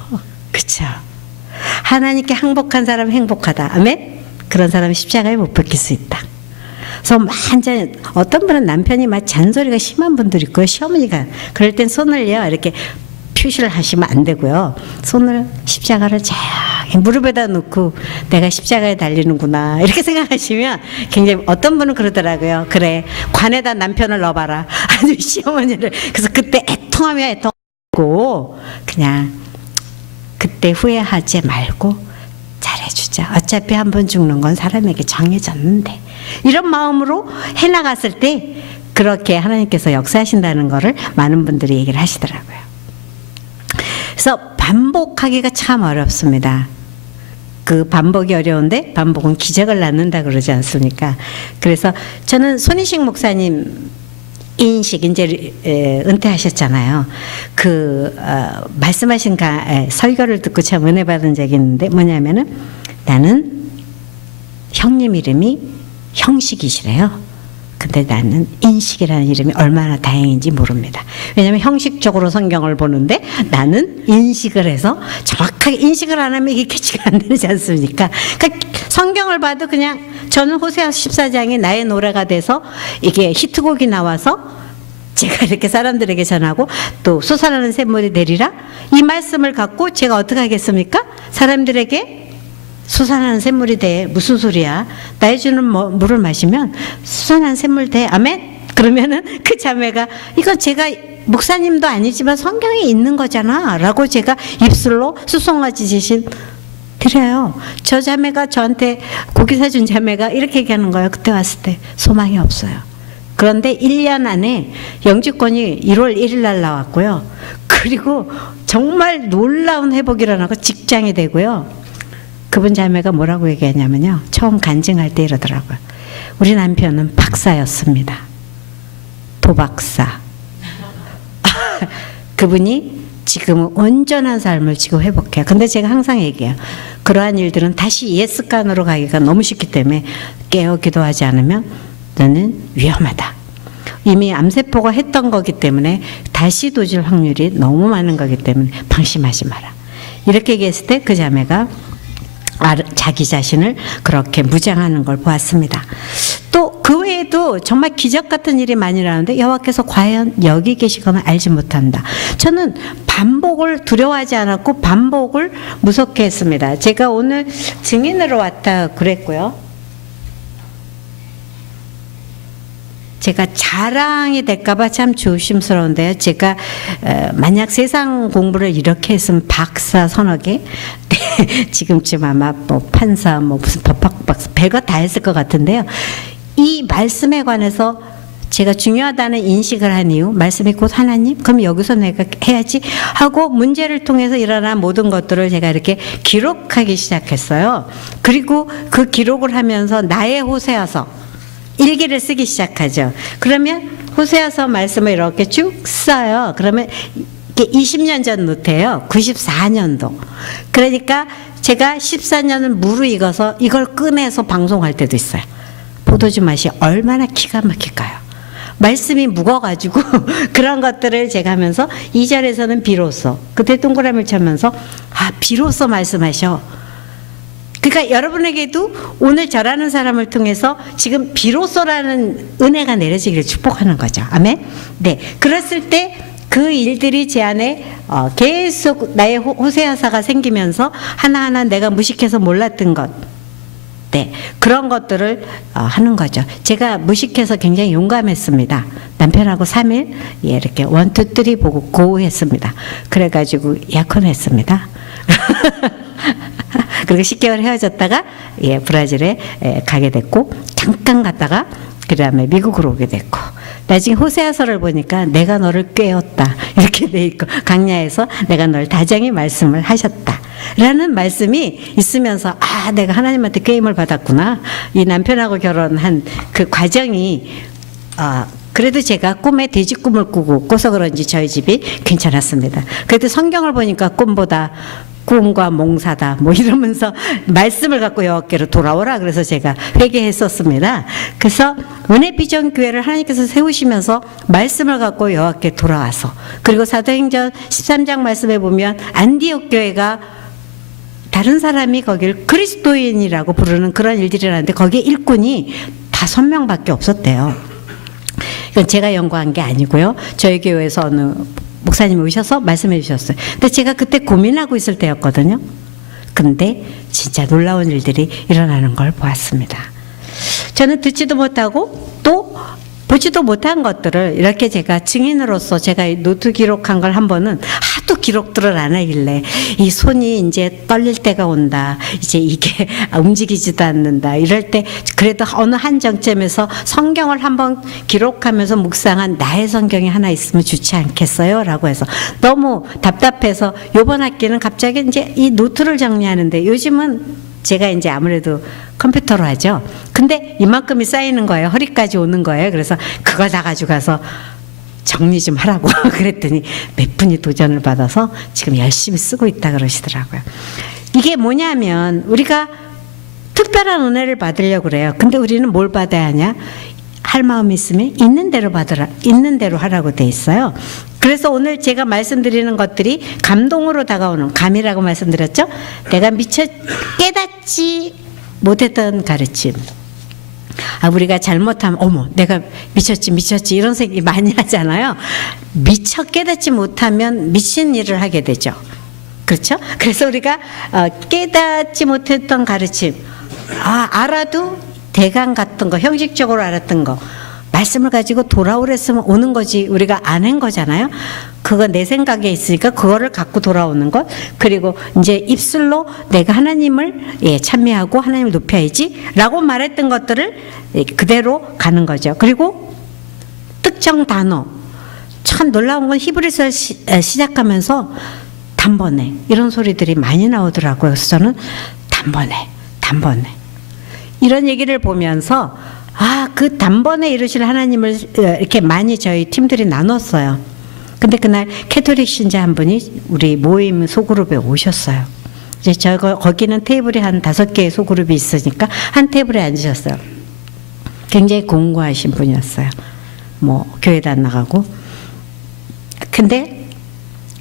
그렇죠? 하나님께 항복한 사람은 행복하다. 아멘? 그런 사람은 십자가에 못 박힐 수 있다. 그래서 완전 어떤 분은 남편이 막 잔소리가 심한 분들이 있고요. 시어머니가 그럴 땐 손을요 이렇게 표시를 하시면 안 되고요. 손을 십자가를 쫙 무릎에다 놓고 내가 십자가에 달리는구나 이렇게 생각하시면 굉장히, 어떤 분은 그러더라고요. 그래, 관에다 남편을 넣어봐라. 아주 시어머니를. 그래서 그때 애통하며 애통하고 그냥 그때 후회하지 말고 잘해주자. 어차피 한 번 죽는 건 사람에게 정해졌는데, 이런 마음으로 해나갔을 때 그렇게 하나님께서 역사하신다는 것을 많은 분들이 얘기를 하시더라고요. 그래서 반복하기가 참 어렵습니다. 그 반복이 어려운데 반복은 기적을 낳는다 그러지 않습니까? 그래서 저는 손희식 목사님 인식 이제 은퇴하셨잖아요. 그 말씀하신 설교를 듣고 참 은혜 받은 적이 있는데, 뭐냐면은 나는 형님 이름이 형식이시래요. 근데 나는 인식이라는 이름이 얼마나 다행인지 모릅니다. 왜냐하면 형식적으로 성경을 보는데 나는 인식을 해서 정확하게 인식을 안 하면 이게 캐치가 안 되지 않습니까? 그러니까 성경을 봐도 그냥 저는 호세아 14장이 나의 노래가 돼서 이게 히트곡이 나와서 제가 이렇게 사람들에게 전하고, 또 솟아나는 샘물이 내리라 이 말씀을 갖고 제가 어떻게 하겠습니까? 사람들에게 솟아나는 샘물이 돼. 무슨 소리야? 나의 주는 물을 마시면 솟아나는 샘물 돼. 아멘? 그러면은 그 자매가 이건 제가 목사님도 아니지만 성경에 있는 거잖아 라고 제가 입술로 수송아지 대신 드려요. 저 자매가 저한테 고기 사준 자매가 이렇게 얘기하는 거예요. 그때 왔을 때 소망이 없어요. 그런데 1년 안에 영주권이 1월 1일 날 나왔고요. 그리고 정말 놀라운 회복이 일어나고 직장이 되고요. 그분 자매가 뭐라고 얘기하냐면요. 처음 간증할 때 이러더라고요. 우리 남편은 박사였습니다. 도박사. 그분이 지금은 온전한 삶을 지금 회복해요. 근데 제가 항상 얘기해요. 그러한 일들은 다시 예스간으로 가기가 너무 쉽기 때문에 깨어 기도하지 않으면 너는 위험하다. 이미 암세포가 했던 거기 때문에 다시 도질 확률이 너무 많은 거기 때문에 방심하지 마라. 이렇게 얘기했을 때 그 자매가 자기 자신을 그렇게 무장하는 걸 보았습니다. 또 그 외에도 정말 기적 같은 일이 많이 일어나는데 여호와께서 과연 여기 계시거나 알지 못한다. 저는 반복을 두려워하지 않았고 반복을 무섭게 했습니다. 제가 오늘 증인으로 왔다 그랬고요. 제가 자랑이 될까봐 참 조심스러운데요. 제가 만약 세상 공부를 이렇게 했으면 박사 서너 개, 지금쯤 아마 뭐 판사, 뭐 무슨 법학 박사, 별거 다 했을 것 같은데요. 이 말씀에 관해서 제가 중요하다는 인식을 한 이유, 말씀이 곧 하나님? 그럼 여기서 내가 해야지 하고 문제를 통해서 일어난 모든 것들을 제가 이렇게 기록하기 시작했어요. 그리고 그 기록을 하면서 나의 호세아서 일기를 쓰기 시작하죠. 그러면 호세아서 말씀을 이렇게 쭉 써요. 그러면 이게 20년 전 노트예요. 94년도. 그러니까 제가 14년을 무르익어서 이걸 꺼내서 방송할 때도 있어요. 포도주 맛이 얼마나 기가 막힐까요? 말씀이 묵어가지고 그런 것들을 제가 하면서 2절에서는 비로소 그때 동그라미를 쳐면서 비로소 말씀하셔. 그러니까 여러분에게도 오늘 저라는 사람을 통해서 지금 비로소라는 은혜가 내려지기를 축복하는 거죠. 아멘. 네. 그랬을 때 그 일들이 제 안에 계속 나의 호세아사가 생기면서 하나하나 내가 무식해서 몰랐던 것, 네, 그런 것들을 하는 거죠. 제가 무식해서 굉장히 용감했습니다. 남편하고 3일 이렇게 1, 2, 3 보고 고했습니다. 그래가지고 약혼했습니다. 그리고 10개월 헤어졌다가 브라질에 가게 됐고 잠깐 갔다가 그 다음에 미국으로 오게 됐고 나중에 호세아서를 보니까 내가 너를 꾀었다 이렇게 돼 있고 강야에서 내가 널 다정히 말씀을 하셨다 라는 말씀이 있으면서 내가 하나님한테 꾀임을 받았구나. 이 남편하고 결혼한 그 과정이 그래도 제가 꿈에 돼지 꿈을 꾸고 꿔서 그런지 저희 집이 괜찮았습니다. 그래도 성경을 보니까 꿈보다 꿈과 몽사다 뭐 이러면서 말씀을 갖고 여호와께로 돌아오라 그래서 제가 회개했었습니다. 그래서 은혜 비전 교회를 하나님께서 세우시면서 말씀을 갖고 여호와께 돌아와서 그리고 사도행전 13장 말씀에 보면 안디옥 교회가 다른 사람이 거기를 그리스도인이라고 부르는 그런 일들이 일어났는데 거기에 일꾼이 5명밖에 없었대요. 이건 제가 연구한 게 아니고요. 저희 교회에서 어느 목사님이 오셔서 말씀해 주셨어요. 근데 제가 그때 고민하고 있을 때였거든요. 근데 진짜 놀라운 일들이 일어나는 걸 보았습니다. 저는 듣지도 못하고 또 보지도 못한 것들을 이렇게 제가 증인으로서 제가 노트 기록한 걸 한 번은 하도 기록들을 안 하길래 이 손이 이제 떨릴 때가 온다. 이제 이게 움직이지도 않는다. 이럴 때 그래도 어느 한 정점에서 성경을 한번 기록하면서 묵상한 나의 성경이 하나 있으면 좋지 않겠어요? 라고 해서 너무 답답해서 요번 학기는 갑자기 이제 이 노트를 정리하는데 요즘은 제가 이제 아무래도 컴퓨터로 하죠. 근데 이만큼이 쌓이는 거예요. 허리까지 오는 거예요. 그래서 그걸 다 가져가서 정리 좀 하라고 그랬더니 몇 분이 도전을 받아서 지금 열심히 쓰고 있다 그러시더라고요. 이게 뭐냐면 우리가 특별한 은혜를 받으려고 그래요. 근데 우리는 뭘 받아야 하냐? 할 마음이 있으면 있는 대로 받으라, 있는 대로 하라고 돼 있어요. 그래서 오늘 제가 말씀드리는 것들이 감동으로 다가오는 감이라고 말씀드렸죠. 내가 미처 깨닫지 못했던 가르침. 우리가 잘못하면 어머 내가 미쳤지 이런 생각이 많이 하잖아요. 미처 깨닫지 못하면 미친 일을 하게 되죠. 그렇죠? 그래서 우리가 깨닫지 못했던 가르침 알아도 대강 같은 거 형식적으로 알았던 거 말씀을 가지고 돌아오랬으면 오는 거지 우리가 안 한 거잖아요. 그거 내 생각에 있으니까 그거를 갖고 돌아오는 것. 그리고 이제 입술로 내가 하나님을 찬미하고 하나님을 높여야지라고 말했던 것들을 그대로 가는 거죠. 그리고 특정 단어, 참 놀라운 건 히브리서 시작하면서 단번에 이런 소리들이 많이 나오더라고요. 그래서 저는 단번에 이런 얘기를 보면서 그 단번에 이루실 하나님을 이렇게 많이 저희 팀들이 나눴어요. 근데 그날 캐톨릭 신자 한 분이 우리 모임 소그룹에 오셨어요. 이제 거기는 테이블이 한 5개의 소그룹이 있으니까 한 테이블에 앉으셨어요. 굉장히 공고하신 분이었어요. 뭐 교회도 안 나가고. 근데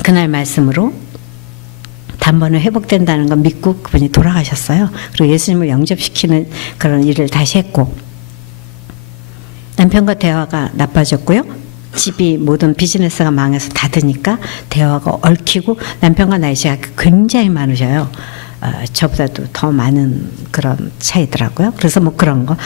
그날 말씀으로 단번에 회복된다는 걸 믿고 그분이 돌아가셨어요. 그리고 예수님을 영접시키는 그런 일을 다시 했고, 남편과 대화가 나빠졌고요. 집이 모든 비즈니스가 망해서 닫으니까 대화가 얽히고, 남편과 나이 차이가 굉장히 많으셔요. 저보다도 더 많은 그런 차이더라고요. 그래서 뭐 그런 거.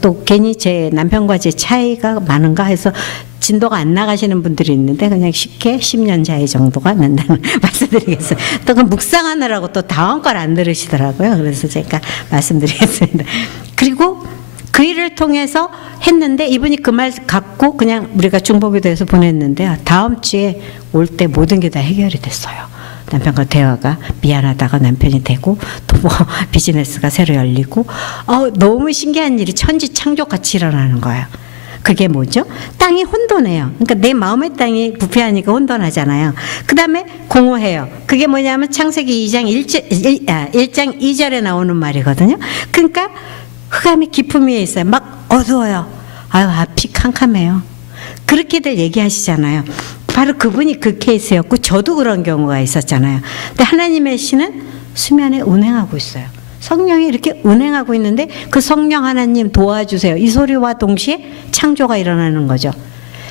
또 괜히 제 남편과 제 차이가 많은가 해서 진도가 안 나가시는 분들이 있는데 그냥 쉽게 10년 차이 정도가 난다는 말씀드리겠어요. 또 그 묵상하느라고 또 다음 걸 안 들으시더라고요. 그래서 제가 말씀드리겠습니다. 그리고 그 일을 통해서 했는데 이분이 그 말 갖고 그냥 우리가 중보기도에서 보냈는데 다음 주에 올 때 모든 게 다 해결이 됐어요. 남편과 대화가 미안하다가 남편이 되고 또 뭐 비즈니스가 새로 열리고 너무 신기한 일이 천지창조같이 일어나는 거예요. 그게 뭐죠? 땅이 혼돈해요. 그러니까 내 마음의 땅이 부패하니까 혼돈하잖아요. 그 다음에 공허해요. 그게 뭐냐면 창세기 1장 2절에 나오는 말이거든요. 그러니까 흑암이 깊음 위에 있어요. 막 어두워요. 앞이 캄캄해요. 그렇게들 얘기하시잖아요. 바로 그분이 그 케이스였고 저도 그런 경우가 있었잖아요. 근데 하나님의 신은 수면에 운행하고 있어요. 성령이 이렇게 운행하고 있는데 그 성령 하나님 도와주세요. 이 소리와 동시에 창조가 일어나는 거죠.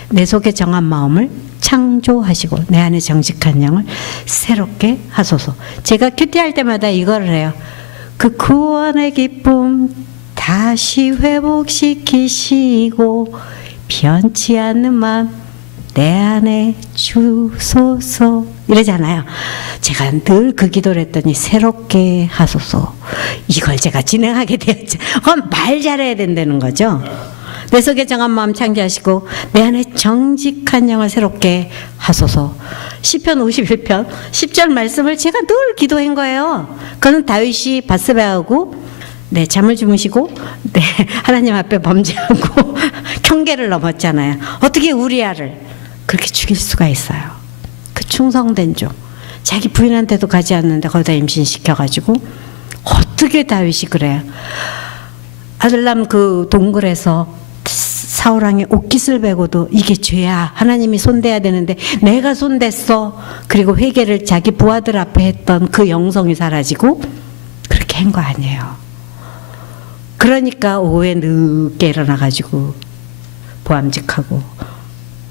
내 속에 정한 마음을 창조하시고 내 안에 정직한 영을 새롭게 하소서. 제가 큐티할 때마다 이거를 해요. 그 구원의 기쁨 다시 회복시키시고 변치 않는 마음 내 안에 주소서 이러잖아요. 제가 늘 그 기도를 했더니 새롭게 하소서. 이걸 제가 진행하게 되었죠. 말 잘해야 된다는 거죠. 내 속에 정한 마음 창조하시고 내 안에 정직한 영을 새롭게 하소서. 시편 51편 10절 말씀을 제가 늘 기도한 거예요. 그는 다윗이 밧세바하고 잠을 주무시고 하나님 앞에 범죄하고 경계를 넘었잖아요. 어떻게 우리아를 그렇게 죽일 수가 있어요. 그 충성된 종. 자기 부인한테도 가지 않는데 거기다 임신시켜가지고 어떻게 다윗이 그래요. 아들람 그 동굴에서 사울왕이 옷깃을 베고도 이게 죄야. 하나님이 손대야 되는데 내가 손댔어. 그리고 회개를 자기 부하들 앞에 했던 그 영성이 사라지고 그렇게 한 거 아니에요. 그러니까 오후에 늦게 일어나가지고 보암직하고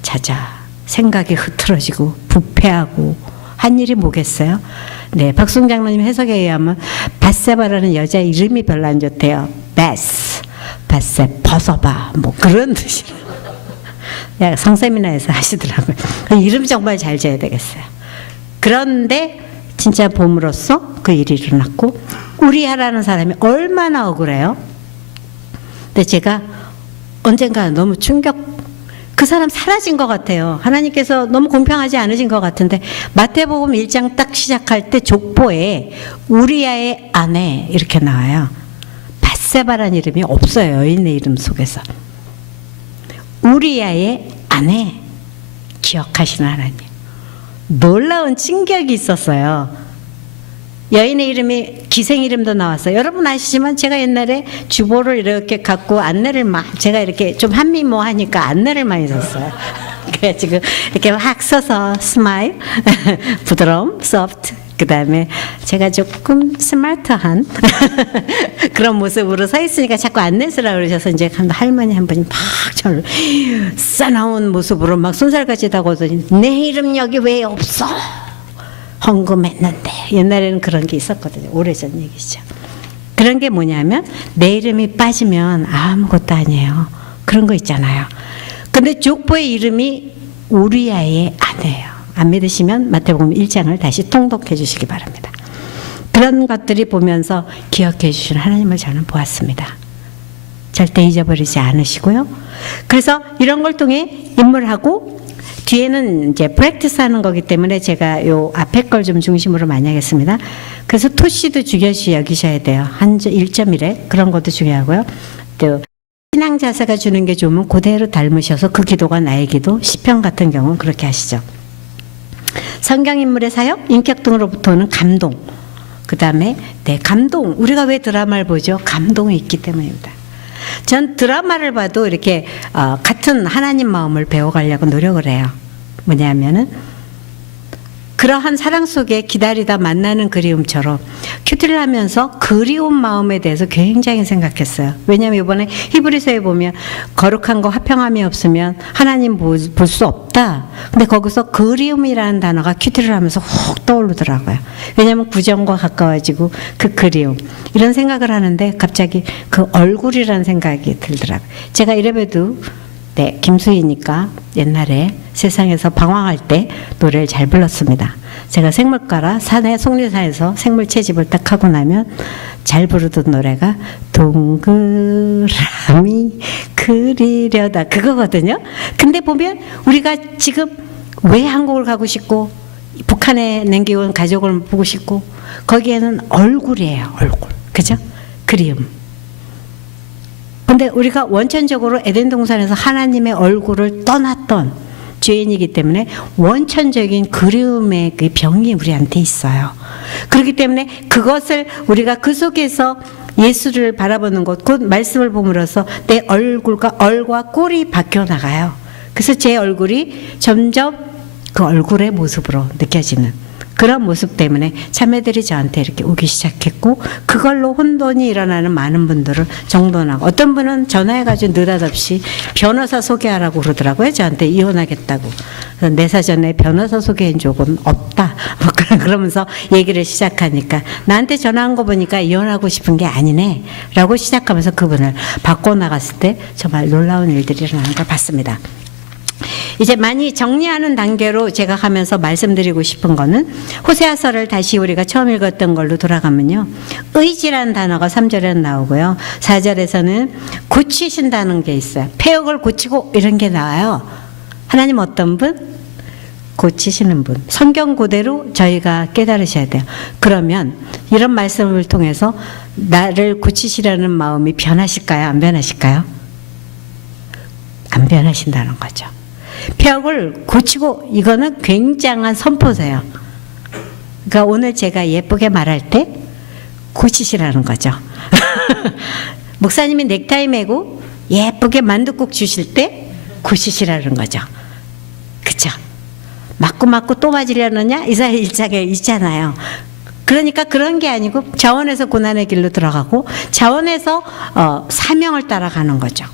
자자 생각이 흐트러지고 부패하고 한 일이 뭐겠어요? 박수홍 장로님 해석에 의하면 밧세바라는 여자 이름이 별로 안 좋대요. 밧세 벗어봐 뭐 그런 뜻이. 성세미나에서 하시더라고요. 이름 정말 잘 지어야 되겠어요. 그런데 진짜 봄으로써 그 일이 일어났고 우리아라는 사람이 얼마나 억울해요. 근데 제가 언젠가 너무 그 사람 사라진 것 같아요. 하나님께서 너무 공평하지 않으신 것 같은데 마태복음 1장 딱 시작할 때 족보에 우리아의 아내 이렇게 나와요. 밧세바라는 이름이 없어요. 여인의 이름 속에서. 우리아의 아내 기억하시는 하나님. 놀라운 충격이 있었어요. 여인의 이름이 기생 이름도 나왔어요. 여러분 아시지만 제가 옛날에 주보를 이렇게 갖고 안내를 제가 이렇게 좀 한미모하니까 안내를 많이 썼어요. 그래가지고 이렇게 확 써서 스마일, 부드러움, 소프트. 그 다음에 제가 조금 스마트한 그런 모습으로 서 있으니까 자꾸 안내 쓰라고 그러셔서 이제 할머니 한 분이 막 저를 싸나운 모습으로 막 손살같이 다가오더니 내 이름 여기 왜 없어? 헌금했는데. 옛날에는 그런 게 있었거든요. 오래전 얘기죠. 그런 게 뭐냐면 내 이름이 빠지면 아무것도 아니에요. 그런 거 있잖아요. 근데 족보의 이름이 우리아의 아내예요. 안 믿으시면 마태복음 1장을 다시 통독해 주시기 바랍니다. 그런 것들이 보면서 기억해 주신 하나님을 저는 보았습니다. 절대 잊어버리지 않으시고요. 그래서 이런 걸 통해 인물하고 뒤에는 이제 프랙티스 하는 거기 때문에 제가 요 앞에 걸 좀 중심으로 많이 하겠습니다. 그래서 토시도 중요시 여기셔야 돼요. 1.1에 그런 것도 중요하고요. 또 신앙 자세가 주는 게 좋으면 그대로 닮으셔서 그 기도가 나의 기도, 시편 같은 경우는 그렇게 하시죠. 성경인물의 사역, 인격 등으로부터는 감동. 그 다음에 감동. 우리가 왜 드라마를 보죠? 감동이 있기 때문입니다. 전 드라마를 봐도 이렇게 같은 하나님 마음을 배워가려고 노력을 해요. 뭐냐면은 그러한 사랑 속에 기다리다 만나는 그리움처럼 큐티를 하면서 그리운 마음에 대해서 굉장히 생각했어요. 왜냐하면 이번에 히브리서에 보면 거룩한 거 화평함이 없으면 하나님 볼 수 없다. 근데 거기서 그리움이라는 단어가 큐티를 하면서 훅 떠오르더라고요. 왜냐하면 구정과 가까워지고 그 그리움 이런 생각을 하는데 갑자기 그 얼굴이라는 생각이 들더라고요. 제가 이래봬도 김수희니까 옛날에 세상에서 방황할 때 노래를 잘 불렀습니다. 제가 생물과라 산에 속리산에서 생물 채집을 딱 하고 나면 잘 부르던 노래가 동그라미 그리려다 그거거든요. 근데 보면 우리가 지금 왜 한국을 가고 싶고 북한에 남겨온 가족을 보고 싶고 거기에는 얼굴이에요. 얼굴. 그죠? 그리움. 근데 우리가 원천적으로 에덴 동산에서 하나님의 얼굴을 떠났던 죄인이기 때문에 원천적인 그리움의 그 병이 우리한테 있어요. 그렇기 때문에 그것을 우리가 그 속에서 예수를 바라보는 것, 곧 말씀을 보므로써 내 얼굴과 얼과 꼴이 바뀌어 나가요. 그래서 제 얼굴이 점점 그 얼굴의 모습으로 느껴지는 그런 모습 때문에 자매들이 저한테 이렇게 오기 시작했고 그걸로 혼돈이 일어나는 많은 분들을 정돈하고 어떤 분은 전화해가지고 느닷없이 변호사 소개하라고 그러더라고요. 저한테 이혼하겠다고. 그래서 내 사전에 변호사 소개한 적은 없다. 뭐 그러면서 얘기를 시작하니까 나한테 전화한 거 보니까 이혼하고 싶은 게 아니네 라고 시작하면서 그분을 바꿔나갔을 때 정말 놀라운 일들이 일어나는 걸 봤습니다. 이제 많이 정리하는 단계로 제가 가면서 말씀드리고 싶은 거는 호세아서를 다시 우리가 처음 읽었던 걸로 돌아가면요. 의지라는 단어가 3절에 나오고요. 4절에서는 고치신다는 게 있어요. 폐역을 고치고 이런 게 나와요. 하나님 어떤 분? 고치시는 분. 성경 그대로 저희가 깨달으셔야 돼요. 그러면 이런 말씀을 통해서 나를 고치시라는 마음이 변하실까요? 안 변하실까요? 안 변하신다는 거죠. 폐역을 고치고 이거는 굉장한 선포세요. 그러니까 오늘 제가 예쁘게 말할 때 고치시라는 거죠. 목사님이 넥타이 매고 예쁘게 만둣국 주실 때 고치시라는 거죠. 그쵸? 맞고 또 맞으려느냐? 이사야 1장에 있잖아요. 그러니까 그런 게 아니고 자원에서 고난의 길로 들어가고 자원에서 사명을 따라가는 거죠.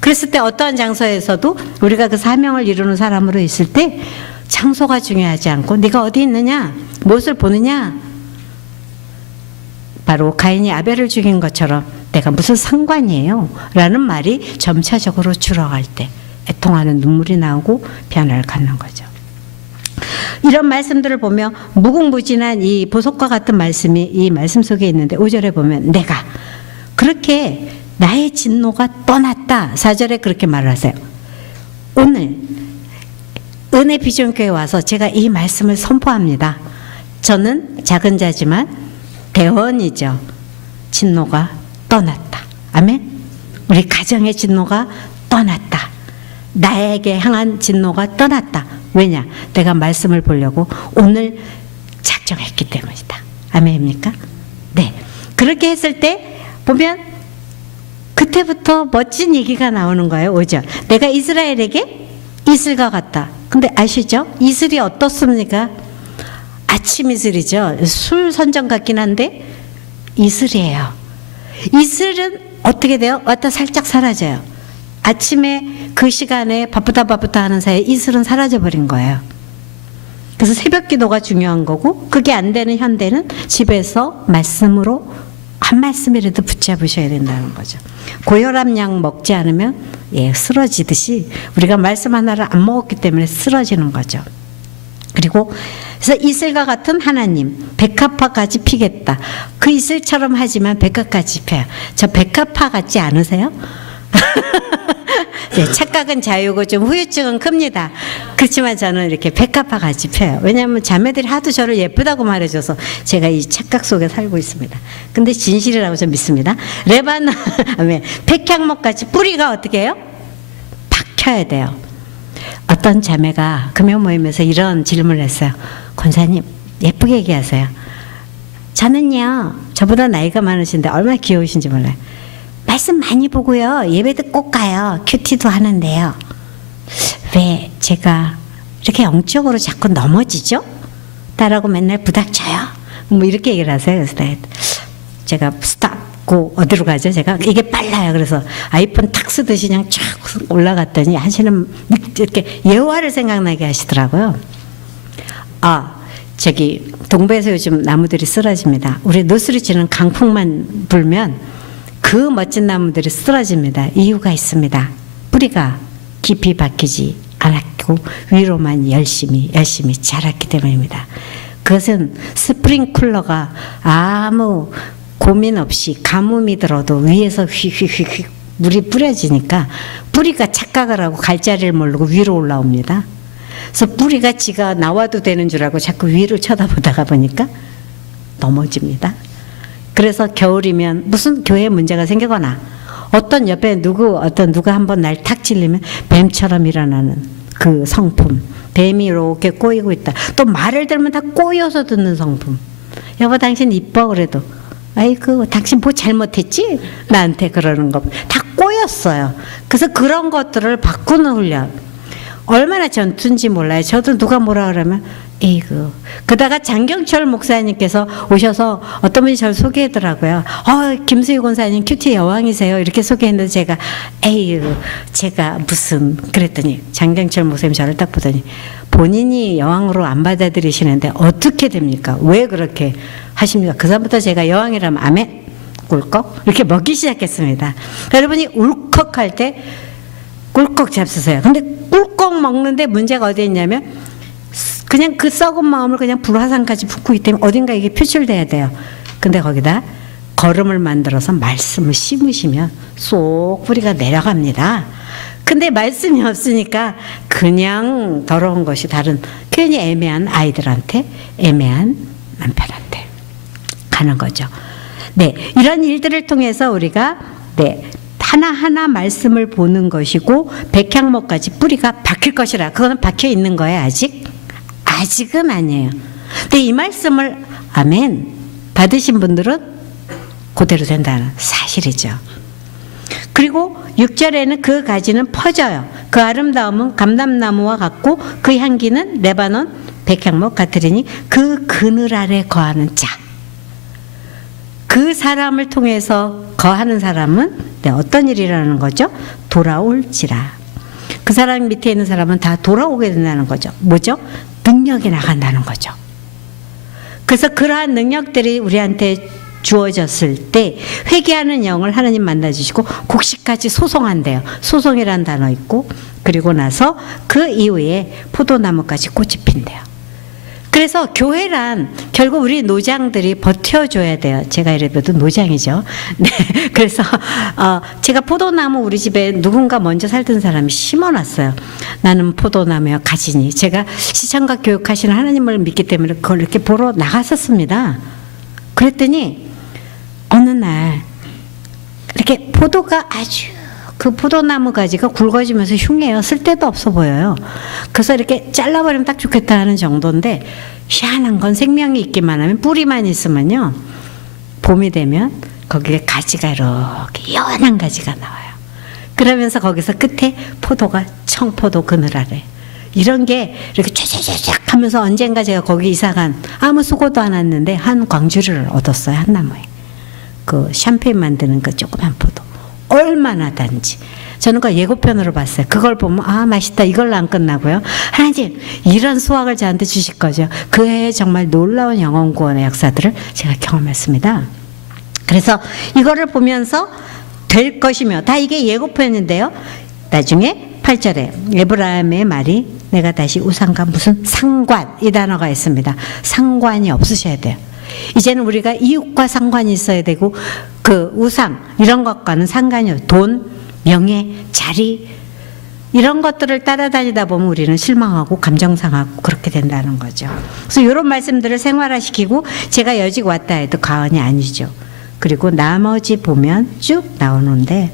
그랬을 때 어떠한 장소에서도 우리가 그 사명을 이루는 사람으로 있을 때 장소가 중요하지 않고 네가 어디 있느냐, 무엇을 보느냐, 바로 가인이 아벨을 죽인 것처럼 내가 무슨 상관이에요? 라는 말이 점차적으로 줄어갈 때 애통하는 눈물이 나오고 변화를 갖는 거죠. 이런 말씀들을 보며 무궁무진한 이 보석과 같은 말씀이 이 말씀 속에 있는데 5절에 보면 내가 그렇게 나의 진노가 떠났다. 4절에 그렇게 말을 하세요. 오늘 은혜 비전교회에 와서 제가 이 말씀을 선포합니다. 저는 작은 자지만 대원이죠. 진노가 떠났다. 아멘. 우리 가정의 진노가 떠났다. 나에게 향한 진노가 떠났다. 왜냐? 내가 말씀을 보려고 오늘 작정했기 때문이다. 아멘입니까? 네. 그렇게 했을 때 보면 그때부터 멋진 얘기가 나오는 거예요. 5절. 내가 이스라엘에게 이슬과 같다. 근데 아시죠? 이슬이 어떻습니까? 아침 이슬이죠. 술 선정 같긴 한데 이슬이에요. 이슬은 어떻게 돼요? 왔다 살짝 사라져요. 아침에 그 시간에 바쁘다 하는 사이에 이슬은 사라져버린 거예요. 그래서 새벽 기도가 중요한 거고 그게 안 되는 현대는 집에서 말씀으로 한 말씀이라도 붙잡으셔야 된다는 거죠. 고혈압 약 먹지 않으면 예, 쓰러지듯이 우리가 말씀 하나를 안 먹었기 때문에 쓰러지는 거죠. 그리고 그래서 이슬과 같은 하나님, 백합화까지 피겠다. 그 이슬처럼 하지만 백합까지 펴요. 저 백합화 같지 않으세요? 네, 착각은 자유고 좀 후유증은 큽니다. 그렇지만 저는 이렇게 백합화 같이 펴요. 왜냐하면 자매들이 하도 저를 예쁘다고 말해줘서 제가 이 착각 속에 살고 있습니다. 근데 진실이라고 좀 믿습니다. 레바논, 백향목같이 뿌리가 어떻게 해요? 박혀야 돼요. 어떤 자매가 금요 모임에서 이런 질문을 했어요. 권사님, 예쁘게 얘기하세요. 저는요, 저보다 나이가 많으신데 얼마나 귀여우신지 몰라요. 말씀 많이 보고요, 예배도 꼭 가요. 큐티도 하는데요. 왜 제가 이렇게 영적으로 자꾸 넘어지죠? 딸하고 맨날 부닥쳐요. 뭐 이렇게 얘기를 하세요. 그래서 제가 스탑. 어디로 가죠? 제가 이게 빨라요. 그래서 아이폰 탁 쓰듯이 그냥 쫙 올라갔더니 하시는 이렇게 예화를 생각나게 하시더라고요. 저기 동부에서 요즘 나무들이 쓰러집니다. 우리 노스리치는 강풍만 불면 그 멋진 나무들이 쓰러집니다. 이유가 있습니다. 뿌리가 깊이 박히지 않았고 위로만 열심히 자랐기 때문입니다. 그것은 스프링쿨러가 아무 고민 없이 가뭄이 들어도 위에서 휙휙휙 물이 뿌려지니까 뿌리가 착각을 하고 갈 자리를 모르고 위로 올라옵니다. 그래서 뿌리가 지가 나와도 되는 줄 알고 자꾸 위를 쳐다보다가 보니까 넘어집니다. 그래서 겨울이면 무슨 교회에 문제가 생기거나 어떤 옆에 누가 한번 날 탁 찔리면 뱀처럼 일어나는 그 성품, 뱀이 이렇게 꼬이고 있다. 또 말을 들으면 다 꼬여서 듣는 성품. 여보 당신 이뻐 그래도 아이고 당신 뭐 잘못했지? 나한테 그러는 거 다 꼬였어요. 그래서 그런 것들을 바꾸는 훈련 얼마나 전투인지 몰라요. 저도 누가 뭐라 그러면 에이구. 그다가 장경철 목사님께서 오셔서 어떤 분이 저를 소개하더라고요. 김수희 권사님 큐티 여왕이세요. 이렇게 소개했는데 제가 에이구 제가 무슨 그랬더니 장경철 목사님 저를 딱 보더니 본인이 여왕으로 안 받아들이시는데 어떻게 됩니까? 왜 그렇게 하십니까? 그 다음부터 제가 여왕이라면 아멘 꿀꺽 이렇게 먹기 시작했습니다. 여러분이 울컥할 때 꿀꺽 잡수세요. 근데 꿀꺽 먹는데 문제가 어디에 있냐면 그냥 그 썩은 마음을 그냥 불화산까지 붓고 있기 때문에 어딘가 이게 표출돼야 돼요. 근데 거기다 거름을 만들어서 말씀을 심으시면 쏙 뿌리가 내려갑니다. 근데 말씀이 없으니까 그냥 더러운 것이 다른 괜히 애매한 아이들한테 애매한 남편한테 가는 거죠. 네, 이런 일들을 통해서 우리가 하나하나 말씀을 보는 것이고 백향목까지 뿌리가 박힐 것이라. 그거는 박혀 있는 거예요. 아직은 아니에요. 근데 이 말씀을 아멘 받으신 분들은 그대로 된다는 사실이죠. 그리고 6절에는 그 가지는 퍼져요. 그 아름다움은 감람나무와 같고 그 향기는 레바논 백향목 같으리니 그 그늘 아래 거하는 자. 그 사람을 통해서 거하는 사람은 어떤 일이라는 거죠? 돌아올지라. 그 사람 밑에 있는 사람은 다 돌아오게 된다는 거죠. 뭐죠? 능력이 나간다는 거죠. 그래서 그러한 능력들이 우리한테 주어졌을 때 회개하는 영을 하나님 만나주시고 곡식까지 소송한대요. 소송이란 단어 있고 그리고 나서 그 이후에 포도나무까지 꽃이 핀대요. 그래서 교회란 결국 우리 노장들이 버텨줘야 돼요. 제가 이래봬도 노장이죠. 네, 그래서 제가 포도나무 우리 집에 누군가 먼저 살던 사람이 심어놨어요. 나는 포도나무야 가지니. 제가 시청각 교육하시는 하나님을 믿기 때문에 그걸 이렇게 보러 나갔었습니다. 그랬더니 어느 날 이렇게 포도가 아주 그 포도나무 가지가 굵어지면서 흉해요. 쓸데도 없어 보여요. 그래서 이렇게 잘라버리면 딱 좋겠다 하는 정도인데 희한한 건 생명이 있기만 하면 뿌리만 있으면요. 봄이 되면 거기에 가지가 이렇게 연한 가지가 나와요. 그러면서 거기서 끝에 포도가 청포도 그늘 아래. 이런 게 이렇게 쫙쫙쫙 하면서 언젠가 제가 거기 이사간 아무 수고도 안 했는데 한 광주리를 얻었어요. 한 나무에. 그 샴페인 만드는 그 조그만 포도. 얼마나 단지. 저는 그 예고편으로 봤어요. 그걸 보면 맛있다 이걸로 안 끝나고요. 하나님 이런 수확을 저한테 주실 거죠. 그 해에 정말 놀라운 영혼 구원의 역사들을 제가 경험했습니다. 그래서 이거를 보면서 될 것이며 다 이게 예고편인데요. 나중에 8절에 에브라임의 말이 내가 다시 우상과 무슨 상관, 이 단어가 있습니다. 상관이 없으셔야 돼요. 이제는 우리가 이웃과 상관이 있어야 되고 그 우상 이런 것과는 상관이 없어요. 돈, 명예, 자리 이런 것들을 따라다니다 보면 우리는 실망하고 감정 상하고 그렇게 된다는 거죠. 그래서 이런 말씀들을 생활화시키고 제가 여직 왔다 해도 과언이 아니죠. 그리고 나머지 보면 쭉 나오는데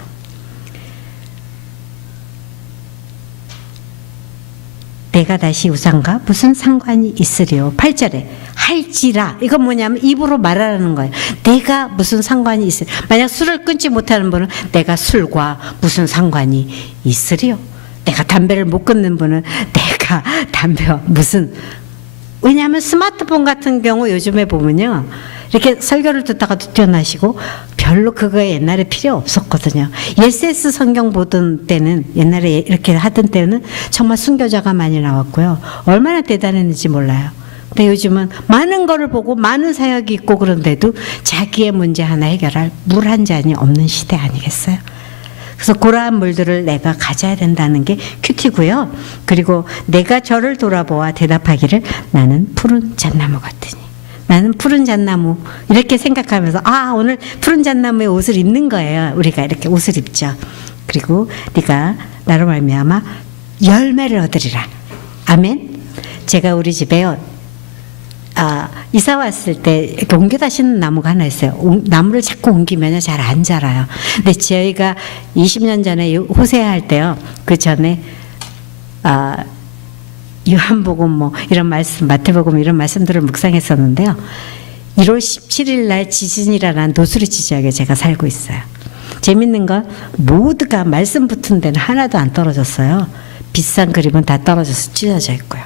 내가 다시 우상과 무슨 상관이 있으리요. 8절에 할지라, 이건 뭐냐면 입으로 말하라는 거예요. 내가 무슨 상관이 있으리요. 만약 술을 끊지 못하는 분은 내가 술과 무슨 상관이 있으리요. 내가 담배를 못 끊는 분은 내가 담배와 무슨, 왜냐하면 스마트폰 같은 경우 요즘에 보면요, 이렇게 설교를 듣다가도 뛰어나시고 별로 그거에 옛날에 필요 없었거든요. 예세스 성경 보던 때는, 옛날에 이렇게 하던 때는 정말 순교자가 많이 나왔고요. 얼마나 대단했는지 몰라요. 근데 요즘은 많은 거를 보고 많은 사역이 있고 그런데도 자기의 문제 하나 해결할 물 한 잔이 없는 시대 아니겠어요? 그래서 그러한 물들을 내가 가져야 된다는 게 큐티고요. 그리고 내가 저를 돌아보아 대답하기를 나는 푸른 잣나무 같으니, 나는 푸른 잣나무, 이렇게 생각하면서 오늘 푸른 잣나무의 옷을 입는 거예요. 우리가 이렇게 옷을 입죠. 그리고 네가 나로 말미암아 열매를 얻으리라. 아멘. 제가 우리 집에요, 이사 왔을 때 이렇게 옮겨다 심는 나무가 하나 있어요. 나무를 자꾸 옮기면 잘 안 자라요. 근데 저희가 20년 전에 호세할 때요, 그 전에 요한복음 뭐 이런 말씀, 마태복음 이런 말씀들을 묵상했었는데요. 1월 17일 날 지진이라는 노수리 지역에 제가 살고 있어요. 재밌는 건 모두가 말씀 붙은 데는 하나도 안 떨어졌어요. 비싼 그림은 다 떨어져서 찢어져 있고요.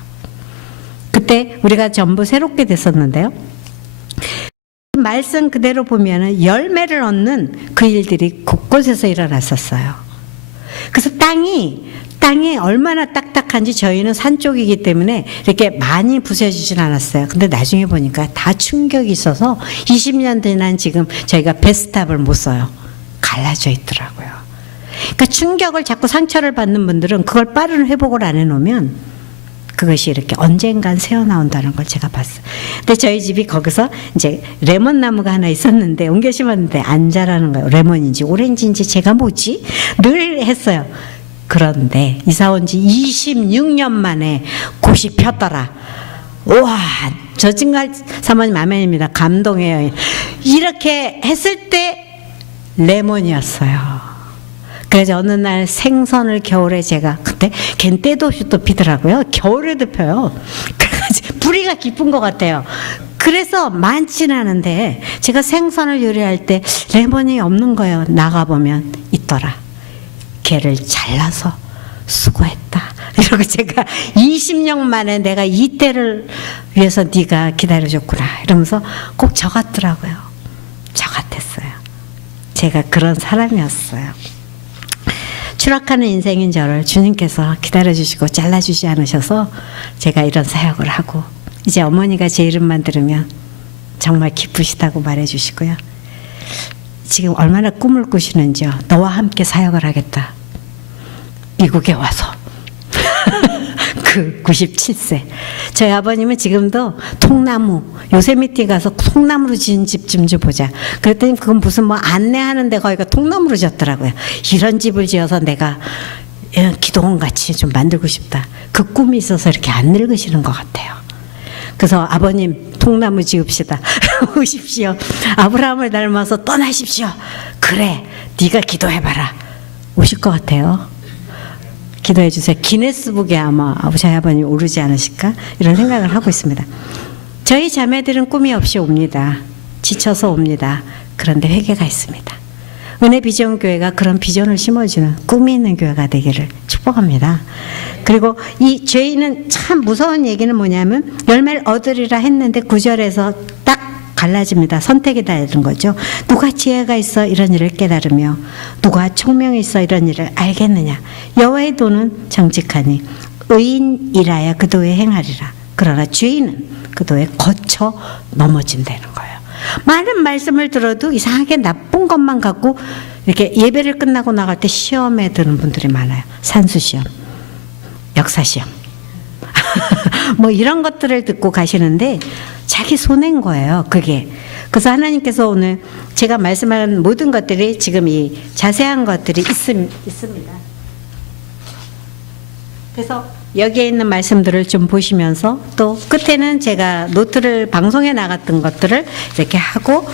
그때 우리가 전부 새롭게 됐었는데요. 말씀 그대로 보면은 열매를 얻는 그 일들이 곳곳에서 일어났었어요. 그래서 땅이 얼마나 딱딱한지, 저희는 산 쪽이기 때문에 이렇게 많이 부서지진 않았어요. 근데 나중에 보니까 다 충격이 있어서 20년 지난 지금 저희가 베스탑을 못 써요. 갈라져 있더라고요. 그러니까 충격을 자꾸 상처를 받는 분들은 그걸 빠른 회복을 안 해놓으면 그것이 이렇게 언젠간 새어나온다는 걸 제가 봤어요. 근데 저희 집이 거기서 이제 레몬 나무가 하나 있었는데 옮겨 심었는데 안 자라는 거예요. 레몬인지 오렌지인지 제가 뭐지? 늘 했어요. 그런데 이사 온 지 26년 만에 꽃이 폈더라. 우와, 저 정말 사모님 아멘입니다. 감동해요. 이렇게 했을 때 레몬이었어요. 그래서 어느 날 생선을 겨울에 제가, 그때 걘 때도 없이 또 피더라고요. 겨울에도 펴요. 그래가지고 뿌리가 깊은 것 같아요. 그래서 많지는 않은데 제가 생선을 요리할 때 레몬이 없는 거예요. 나가보면 있더라. 걔를 잘라서 수고했다. 이러고 제가 20년 만에 내가 이 때를 위해서 네가 기다려줬구나 이러면서 꼭 저 같더라고요. 저 같았어요. 제가 그런 사람이었어요. 추락하는 인생인 저를 주님께서 기다려주시고 잘라주지 않으셔서 제가 이런 사역을 하고, 이제 어머니가 제 이름만 들으면 정말 기쁘시다고 말해주시고요. 지금 얼마나 꿈을 꾸시는지요. 너와 함께 사역을 하겠다. 미국에 와서 그 97세 저희 아버님은 지금도 통나무, 요세미티 가서 통나무로 지은 집 좀 보자. 그랬더니 그건 무슨 뭐 안내하는데 거기가 통나무로 지었더라고요. 이런 집을 지어서 내가 기도원 같이 좀 만들고 싶다. 그 꿈이 있어서 이렇게 안 늙으시는 것 같아요. 그래서 아버님 통나무 지읍시다. 오십시오. 아브라함을 닮아서 떠나십시오. 그래, 네가 기도해봐라. 오실 것 같아요. 기도해 주세요. 기네스북에 아마 저희 아버님 오르지 않으실까? 이런 생각을 하고 있습니다. 저희 자매들은 꿈이 없이 옵니다. 지쳐서 옵니다. 그런데 회개가 있습니다. 은혜 비전 교회가 그런 비전을 심어주는 꿈이 있는 교회가 되기를 축복합니다. 그리고 이 죄인은 참 무서운 얘기는 뭐냐면 열매를 얻으리라 했는데 9절에서 딱 갈라집니다. 선택이다 이런 거죠. 누가 지혜가 있어 이런 일을 깨달으며 누가 총명이 있어 이런 일을 알겠느냐. 여호와의 도는 정직하니 의인이라야 그 도에 행하리라. 그러나 죄인은 그 도에 거쳐 넘어진다는 거예요. 많은 말씀을 들어도 이상하게 나쁜 것만 갖고 이렇게 예배를 끝나고 나갈 때 시험에 드는 분들이 많아요. 산수시험, 역사시험. 뭐 이런 것들을 듣고 가시는데 자기 손해인 거예요, 그게. 그래서 하나님께서 오늘 제가 말씀하는 모든 것들이 지금 이 자세한 것들이 있습니다. 그래서 여기에 있는 말씀들을 좀 보시면서 또 끝에는 제가 노트를 방송에 나갔던 것들을 이렇게 하고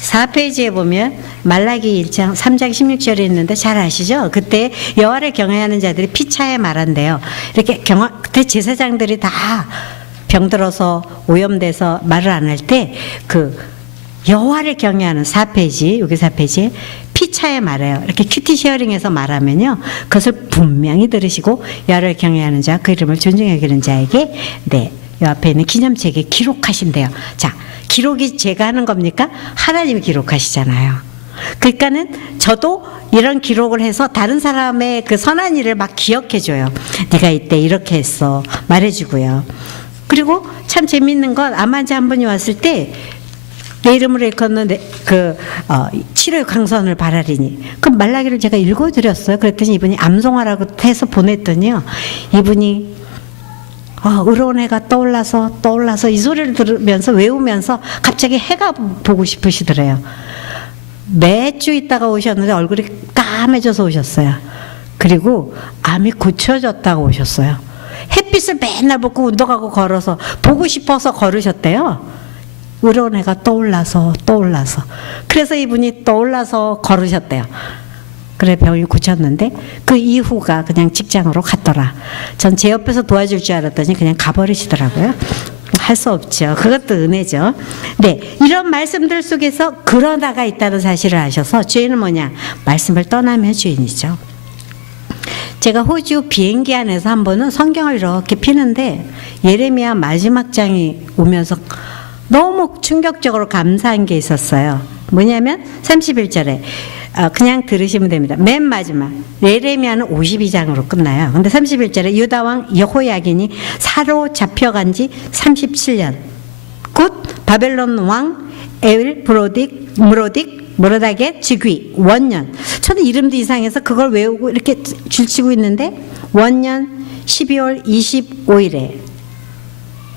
4페이지에 보면 말라기 1장 3장 16절이 있는데 잘 아시죠? 그때 여호와를 경외하는 자들이 피차에 말한대요. 이렇게 그때 제사장들이 다 병들어서 오염돼서 말을 안 할 때 그 여호와를 경외하는 4페이지, 여기 4페이지에 피차에 말해요. 이렇게 큐티 쉐어링에서 말하면요, 그것을 분명히 들으시고 여호와를 경외하는 자, 그 이름을 존중히 여기는 자에게 이 앞에 있는 기념책에 기록하신대요. 자, 기록이 제가 하는 겁니까? 하나님이 기록하시잖아요. 그러니까는 저도 이런 기록을 해서 다른 사람의 그 선한 일을 막 기억해줘요. 네가 이때 이렇게 했어 말해주고요. 그리고 참 재밌는 건 암환자 한 분이 왔을 때 내 이름으로 일컫는 치료의 강선을 바라리니, 그 말라기를 제가 읽어드렸어요. 그랬더니 이분이 암송하라고 해서 보냈더니요, 이분이 의로운 해가 떠올라서 이 소리를 들으면서 외우면서 갑자기 해가 보고 싶으시더래요. 몇 주 있다가 오셨는데 얼굴이 까매져서 오셨어요. 그리고 암이 고쳐졌다고 오셨어요. 햇빛을 맨날 보고 운동하고 걸어서 보고 싶어서 걸으셨대요. 의로운 해가 떠올라서 그래서 이분이 떠올라서 걸으셨대요. 그래 병이 고쳤는데 그 이후가 그냥 직장으로 갔더라. 전 제 옆에서 도와줄 줄 알았더니 그냥 가버리시더라고요. 할 수 없죠. 그것도 은혜죠. 네, 이런 말씀들 속에서 그러다가 있다는 사실을 아셔서 주인은 뭐냐? 말씀을 떠나면 주인이죠. 제가 호주 비행기 안에서 한 번은 성경을 이렇게 피는데 예레미야 마지막 장이 오면서 너무 충격적으로 감사한 게 있었어요. 뭐냐면 31절에 그냥 들으시면 됩니다. 맨 마지막 예레미야는 52장으로 끝나요. 근데 31절에 유다왕 여호야긴이 사로잡혀간 지 37년 곧 바벨론 왕 에윌 무로딕 즉위 원년. 저는 이름도 이상해서 그걸 외우고 이렇게 줄치고 있는데 원년 12월 25일에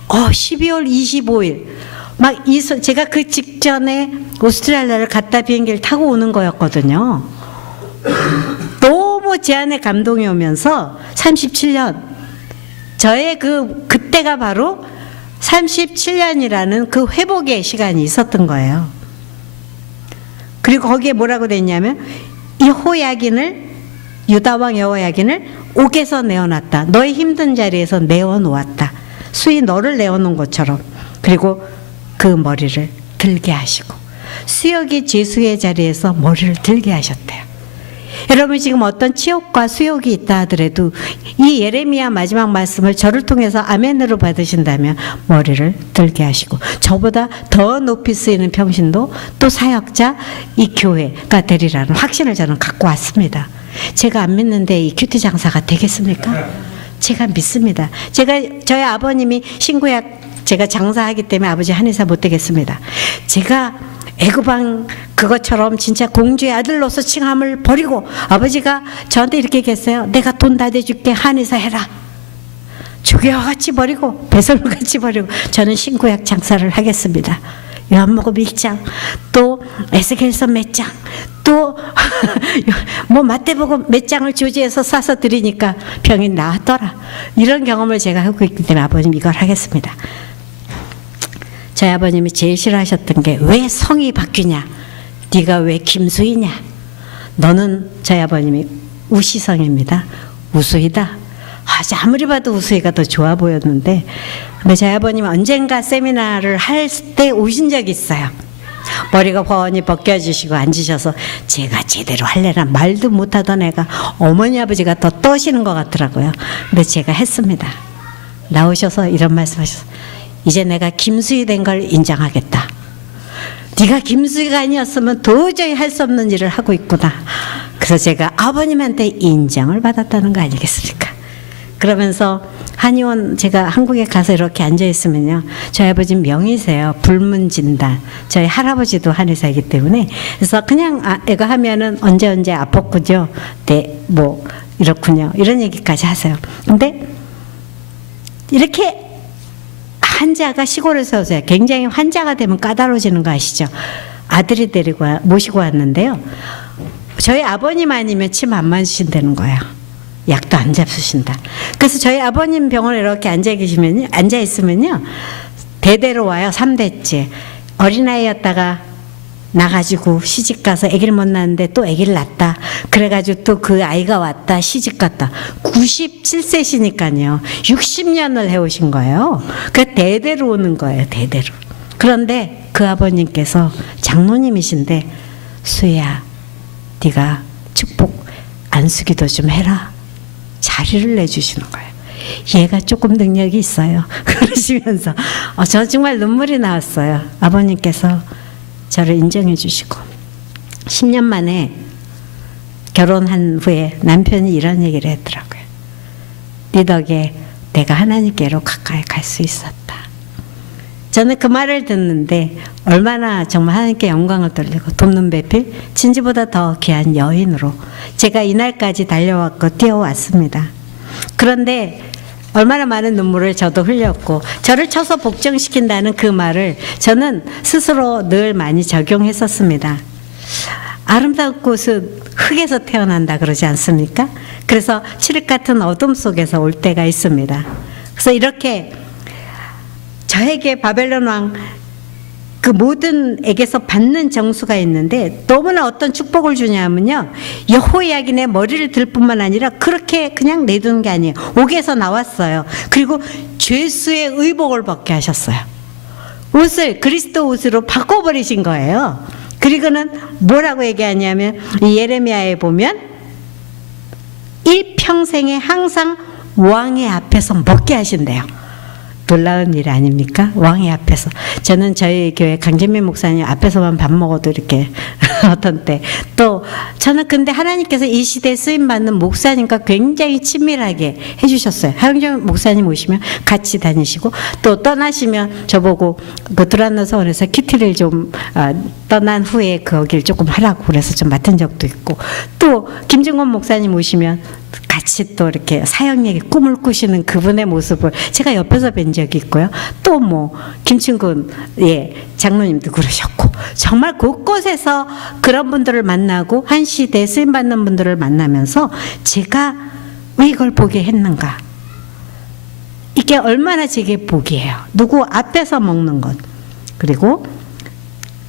12월 25일 막 제가 그 직전에 오스트레일리아를 갔다 비행기를 타고 오는 거였거든요. 너무 제 안에 감동이 오면서 37년 저의 그때가 바로 37년이라는 그 회복의 시간이 있었던 거예요. 그리고 거기에 뭐라고 됐냐면 유다왕 여호야긴을 옥에서 내어놨다. 너의 힘든 자리에서 내어놓았다. 수히 너를 내어놓은 것처럼. 그리고 그 머리를 들게 하시고 수욕이 죄수의 자리에서 머리를 들게 하셨대요. 여러분 지금 어떤 치욕과 수욕이 있다 하더라도 이 예레미야 마지막 말씀을 저를 통해서 아멘으로 받으신다면 머리를 들게 하시고 저보다 더 높이 쓰이는 평신도 또 사역자 이 교회가 되리라는 확신을 저는 갖고 왔습니다. 제가 안 믿는데 이 큐티 장사가 되겠습니까? 제가 믿습니다. 저희 아버님이 신구약 제가 장사하기 때문에 아버지 한의사 못 되겠습니다. 제가 애굽왕 그것처럼 진짜 공주의 아들로서 칭함을 버리고 아버지가 저한테 이렇게 얘기했어요. 내가 돈 다 대줄게 한의사 해라. 조개와같이 버리고 배설물같이 버리고 저는 신구약 장사를 하겠습니다. 요한복음 1장 또 에스겔서 몇 장 또 뭐 마태복음 몇 장을 조지해서 싸서 드리니까 병이 나았더라. 이런 경험을 제가 하고 있기 때문에 아버님 이걸 하겠습니다. 저희 아버님이 제일 싫어하셨던 게 왜 성이 바뀌냐? 네가 왜 김수희냐? 너는 저희 아버님이 우시성입니다. 우수이다. 아무리 봐도 우수이가 더 좋아 보였는데 근데 저희 아버님은 언젠가 세미나를 할 때 오신 적이 있어요. 머리가 훤히 벗겨지시고 앉으셔서 제가 제대로 할래나 말도 못하던 애가 어머니 아버지가 더 떠시는 것 같더라고요. 근데 제가 했습니다. 나오셔서 이런 말씀하셨어요. 이제 내가 김수희 된 걸 인정하겠다. 네가 김수희가 아니었으면 도저히 할 수 없는 일을 하고 있구나. 그래서 제가 아버님한테 인정을 받았다는 거 아니겠습니까? 그러면서 한의원 제가 한국에 가서 이렇게 앉아 있으면요, 저희 아버지는 명의세요. 불문진단. 저희 할아버지도 한의사이기 때문에. 그래서 그냥 이거 하면은 언제 아팠군요. 네, 뭐 이렇군요. 이런 얘기까지 하세요. 근데 이렇게 환자가 시골에서 오세요. 굉장히 환자가 되면 까다로워지는 거 아시죠? 아들이 데리고 모시고 왔는데요. 저희 아버님 아니면 침 안 맞으신다는 거예요. 약도 안 잡수신다. 그래서 저희 아버님 병원에 이렇게 앉아 있으면요, 대대로 와요. 3대째. 어린아이였다가 나가지고 시집 가서 아기를 못 낳았는데 또 아기를 낳았다. 그래가지고 또 그 아이가 왔다. 시집 갔다. 97세시니까요. 60년을 해오신 거예요. 그 대대로 오는 거예요. 대대로. 그런데 그 아버님께서 장로님이신데, 수혜야, 네가 축복 안수기도 좀 해라. 자리를 내주시는 거예요. 얘가 조금 능력이 있어요. 그러시면서 저 정말 눈물이 나왔어요. 아버님께서 저를 인정해 주시고 10년 만에 결혼한 후에 남편이 이런 얘기를 했더라고요. 네 덕에 내가 하나님께로 가까이 갈 수 있었다. 저는 그 말을 듣는데 얼마나 정말 하나님께 영광을 돌리고 돕는 배필, 진지보다 더 귀한 여인으로 제가 이날까지 달려왔고 뛰어왔습니다. 그런데 얼마나 많은 눈물을 저도 흘렸고, 저를 쳐서 복종시킨다는 그 말을 저는 스스로 늘 많이 적용했었습니다. 아름다운 꽃은 흙에서 태어난다 그러지 않습니까? 그래서 칠흑 같은 어둠 속에서 올 때가 있습니다. 그래서 이렇게 저에게 바벨론 왕 그 모든에게서 받는 정수가 있는데, 너무나 어떤 축복을 주냐면요, 여호야긴의 머리를 들 뿐만 아니라 그렇게 그냥 내두는 게 아니에요. 옥에서 나왔어요. 그리고 죄수의 의복을 벗게 하셨어요. 옷을 그리스도 옷으로 바꿔버리신 거예요. 그리고는 뭐라고 얘기하냐면, 예레미야에 보면 일평생에 항상 왕의 앞에서 먹게 하신대요. 놀라운 일 아닙니까? 왕의 앞에서. 저는 저희 교회 강진민 목사님 앞에서만 밥 먹어도 이렇게 어떤 때, 또 저는 근데 하나님께서 이 시대에 쓰임받는 목사님과 굉장히 친밀하게 해주셨어요. 하영정 목사님 오시면 같이 다니시고, 또 떠나시면 저보고 그 두란노 서원에서 키티를 좀 떠난 후에 거길 조금 하라고 그래서 좀 맡은 적도 있고, 또 김증권 목사님 오시면 같이 또 이렇게 사형에게 꿈을 꾸시는 그분의 모습을 제가 옆에서 뵌 적이 있고요. 또 뭐 김충근 장로님도 그러셨고, 정말 곳곳에서 그런 분들을 만나고 한 시대에 쓰임 받는 분들을 만나면서 제가 왜 이걸 보게 했는가? 이게 얼마나 제게 복이에요. 누구 앞에서 먹는 것, 그리고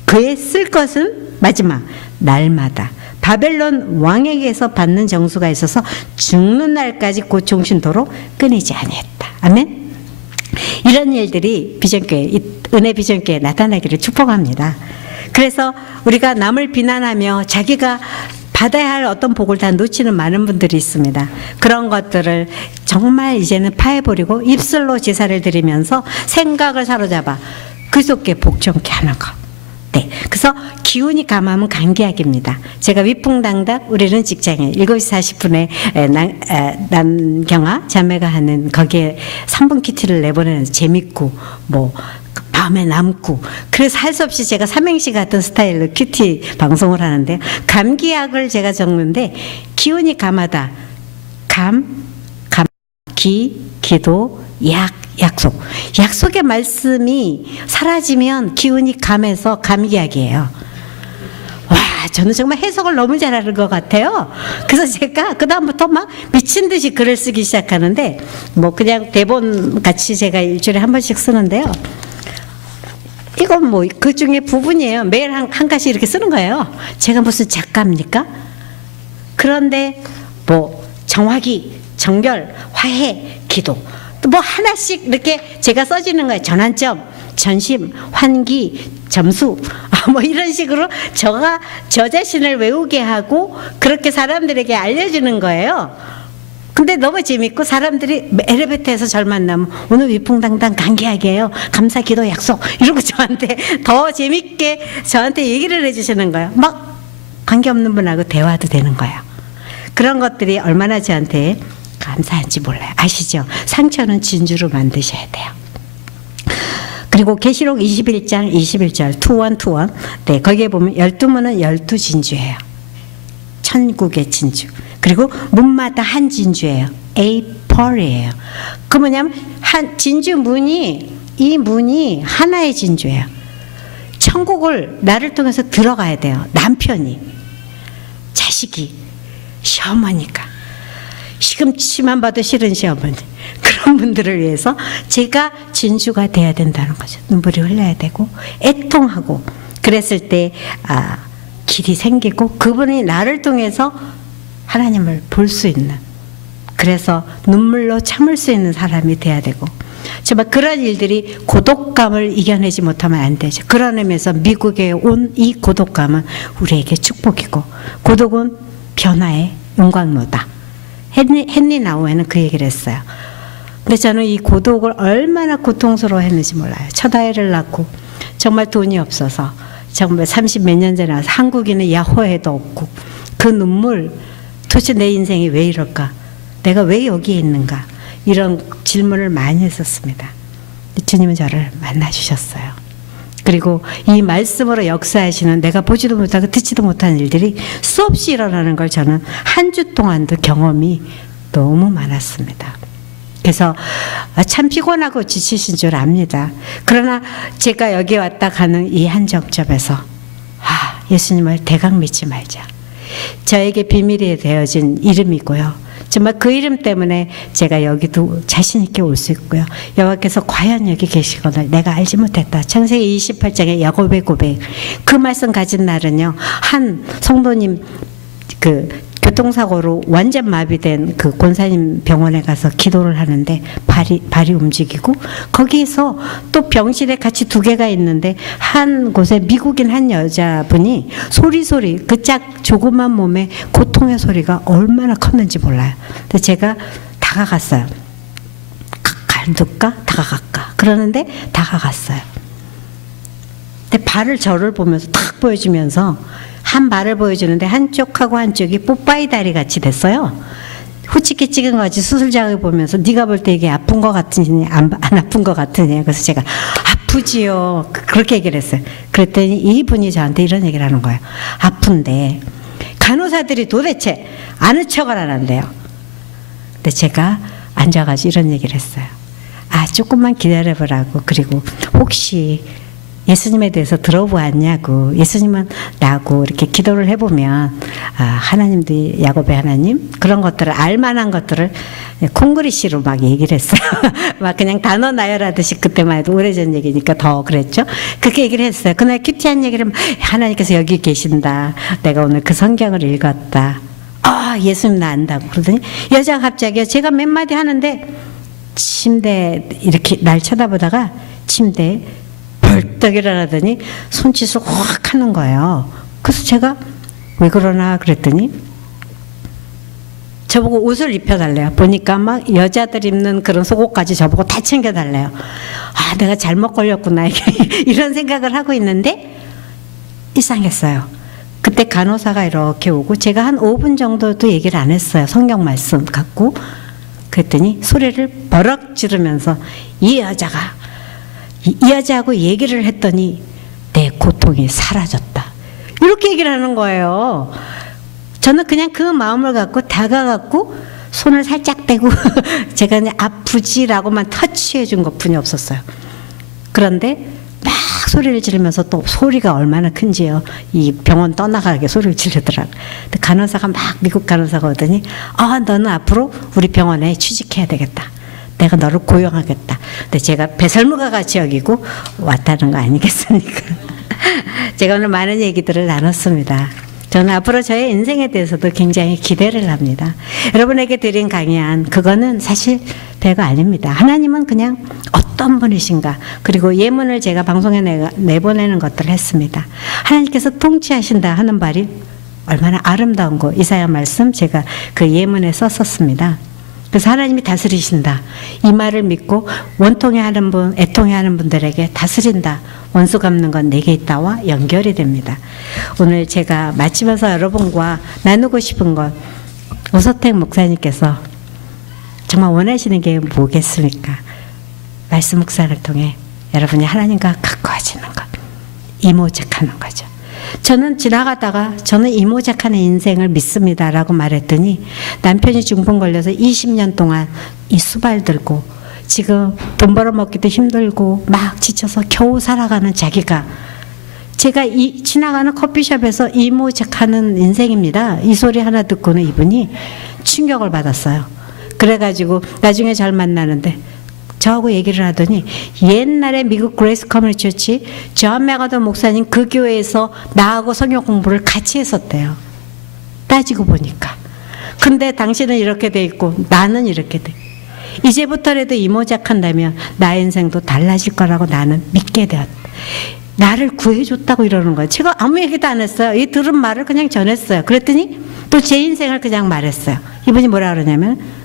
그의 쓸 것은 마지막 날마다 바벨론 왕에게서 받는 정수가 있어서 죽는 날까지 곧 종신토록 끊이지 아니했다. 아멘. 이런 일들이 비전교회, 은혜 비전교회에 나타나기를 축복합니다. 그래서 우리가 남을 비난하며 자기가 받아야 할 어떤 복을 다 놓치는 많은 분들이 있습니다. 그런 것들을 정말 이제는 파해버리고 입술로 제사를 드리면서 생각을 사로잡아 그리스도께 복종케 하는 것. 네, 그래서 기운이 감하면 감기약입니다. 제가 위풍당당, 우리는 직장에 7시 40분에 남경아 자매가 하는 거기에 3분 키트를 내보내는 재밌고 뭐 마음에 남고, 그래서 할 수 없이 제가 삼행시 같은 스타일로 큐티 방송을 하는데, 감기약을 제가 적는데 기운이 감하다. 기도, 약속. 약속의 말씀이 사라지면 기운이 감해서 감기약이에요. 와, 저는 정말 해석을 너무 잘하는 것 같아요. 그래서 제가 그다음부터 막 미친 듯이 글을 쓰기 시작하는데, 뭐 그냥 대본 같이 제가 일주일에 한 번씩 쓰는데요. 이건 뭐 그 중에 부분이에요. 매일 한 가지 이렇게 쓰는 거예요. 제가 무슨 작가입니까? 그런데 뭐 정화기, 정결, 화해, 기도, 또 뭐 하나씩 이렇게 제가 써지는 거예요. 전환점, 전심, 환기, 점수, 뭐 이런 식으로 저 자신을 외우게 하고 그렇게 사람들에게 알려주는 거예요. 근데 너무 재밌고, 사람들이 엘리베이터에서 절 만나면 오늘 위풍당당 감기약이에요. 감사, 기도, 약속 이러고 저한테 더 재밌게 저한테 얘기를 해주시는 거예요. 막 관계없는 분하고 대화도 되는 거예요. 그런 것들이 얼마나 저한테 감사한지 몰라요. 아시죠? 상처는 진주로 만드셔야 돼요. 그리고 계시록 21장 21절 투원 네, 거기에 보면 12문은 12진주예요. 천국의 진주. 그리고 문마다 한 진주예요. A pearl이에요. 그 뭐냐면 한 진주 문이 이 문이 하나의 진주예요. 천국을 나를 통해서 들어가야 돼요. 남편이, 자식이, 시어머니가, 시금치만 봐도 싫은 시어머니, 그런 분들을 위해서 제가 진주가 돼야 된다는 거죠. 눈물이 흘려야 되고 애통하고 그랬을 때 길이 생기고 그분이 나를 통해서 하나님을 볼 수 있는, 그래서 눈물로 참을 수 있는 사람이 돼야 되고, 정말 그런 일들이 고독감을 이겨내지 못하면 안 되죠. 그런 의미에서 미국에 온 이 고독감은 우리에게 축복이고, 고독은 변화의 용광로다. 헨리 나우에는 그 얘기를 했어요. 근데 저는 이 고독을 얼마나 고통스러워했는지 몰라요. 첫 아이를 낳고 정말 돈이 없어서 정말 30몇 년 전에 와서 한국인은 야호에도 없고, 그 눈물, 도대체 내 인생이 왜 이럴까? 내가 왜 여기에 있는가? 이런 질문을 많이 했었습니다. 주님은 저를 만나주셨어요. 그리고 이 말씀으로 역사하시는, 내가 보지도 못하고 듣지도 못하는 일들이 수없이 일어나는 걸 저는 한 주 동안도 경험이 너무 많았습니다. 그래서 참 피곤하고 지치신 줄 압니다. 그러나 제가 여기 왔다 가는 이 한 정점에서 예수님을 대강 믿지 말자. 저에게 비밀이 되어진 이름이고요. 정말 그 이름 때문에 제가 여기도 자신 있게 올 수 있고요. 여호와께서 과연 여기 계시거늘 내가 알지 못했다. 창세기 28장의 야곱의 고백, 그 말씀 가진 날은요, 한 성도님 교통사고로 완전 마비된 그 권사님 병원에 가서 기도를 하는데 발이 움직이고, 거기에서 또 병실에 같이 두 개가 있는데 한 곳에 미국인 한 여자분이 소리 그 짝 조그만 몸에 고통의 소리가 얼마나 컸는지 몰라요. 근데 제가 다가갔어요. 갈까? 다가갈까? 그러는데 다가갔어요. 근데 발을 저를 보면서 탁 보여주면서 한 발을 보여주는데 한쪽하고 한쪽이 뽀빠이 다리 같이 됐어요. 후치키 찍은 거 같이 수술장을 보면서 네가 볼 때 이게 아픈 거 같으니 안 아픈 거 같으니, 그래서 제가 아프지요 그렇게 얘기를 했어요. 그랬더니 이분이 저한테 이런 얘기를 하는 거예요. 아픈데 간호사들이 도대체 아는 척을 안 한대요. 근데 제가 앉아가지고 이런 얘기를 했어요. 조금만 기다려보라고. 그리고 혹시 예수님에 대해서 들어보았냐고. 예수님은 나고 이렇게 기도를 해보면 하나님도 야곱의 하나님, 그런 것들을 알만한 것들을 콩그리시로 막 얘기를 했어요. 막 그냥 단어 나열하듯이, 그때만 해도 오래전 얘기니까 더 그랬죠. 그렇게 얘기를 했어요. 그날 큐티한 얘기를, 하나님께서 여기 계신다, 내가 오늘 그 성경을 읽었다, 예수님 나 안다고. 그러더니 여자가 갑자기, 제가 몇 마디 하는데 침대 이렇게 날 쳐다보다가 침대에 벌떡 일어나더니 손짓을 확 하는 거예요. 그래서 제가 왜 그러나 그랬더니 저보고 옷을 입혀달래요. 보니까 막 여자들 입는 그런 속옷까지 저보고 다 챙겨달래요. 내가 잘못 걸렸구나 이런 생각을 하고 있는데 이상했어요. 그때 간호사가 이렇게 오고, 제가 한 5분 정도도 얘기를 안 했어요. 성경 말씀 갖고. 그랬더니 소리를 버럭 지르면서 이 여자하고 얘기를 했더니 내 고통이 사라졌다, 이렇게 얘기를 하는 거예요. 저는 그냥 그 마음을 갖고 다가갔고 손을 살짝 대고 제가 그냥 아프지라고만 터치해 준 것뿐이 없었어요. 그런데 막 소리를 지르면서, 또 소리가 얼마나 큰지요. 이 병원 떠나가게 소리를 지르더라고요. 근데 간호사가 막, 미국 간호사가 오더니 너는 앞으로 우리 병원에 취직해야 되겠다, 내가 너를 고용하겠다. 근데 제가 배설물과 같이 여기고 왔다는 거 아니겠습니까? 제가 오늘 많은 얘기들을 나눴습니다. 저는 앞으로 저의 인생에 대해서도 굉장히 기대를 합니다. 여러분에게 드린 강연, 그거는 사실 별거 아닙니다. 하나님은 그냥 어떤 분이신가, 그리고 예문을 제가 방송에 내보내는 것들을 했습니다. 하나님께서 통치하신다 하는 말이 얼마나 아름다운 거, 이사야 말씀 제가 그 예문에 썼었습니다. 그래서 하나님이 다스리신다, 이 말을 믿고 원통해하는 분, 애통해하는 분들에게 다스린다, 원수 갚는 건 내게 있다와 연결이 됩니다. 오늘 제가 마치면서 여러분과 나누고 싶은 것, 오서택 목사님께서 정말 원하시는 게 뭐겠습니까? 말씀 묵상을 통해 여러분이 하나님과 가까워지는 것, 이모작하는 거죠. 저는 지나가다가 저는 이모작하는 인생을 믿습니다라고 말했더니 남편이 중풍 걸려서 20년 동안 이 수발 들고 지금 돈 벌어먹기도 힘들고 막 지쳐서 겨우 살아가는 자기가 제가 지나가는 커피숍에서 이모작하는 인생입니다. 이 소리 하나 듣고는 이분이 충격을 받았어요. 그래가지고 나중에 잘 만나는데 저하고 얘기를 하더니 옛날에 미국 그레이스 커뮤니티 처치 존 맥아더 목사님 그 교회에서 나하고 성경 공부를 같이 했었대요. 따지고 보니까. 근데 당신은 이렇게 돼 있고 나는 이렇게 돼. 이제부터라도 이모작한다면 나의 인생도 달라질 거라고 나는 믿게 되었다. 나를 구해줬다고 이러는 거예요. 제가 아무 얘기도 안 했어요. 이 들은 말을 그냥 전했어요. 그랬더니 또 제 인생을 그냥 말했어요. 이분이 뭐라 그러냐면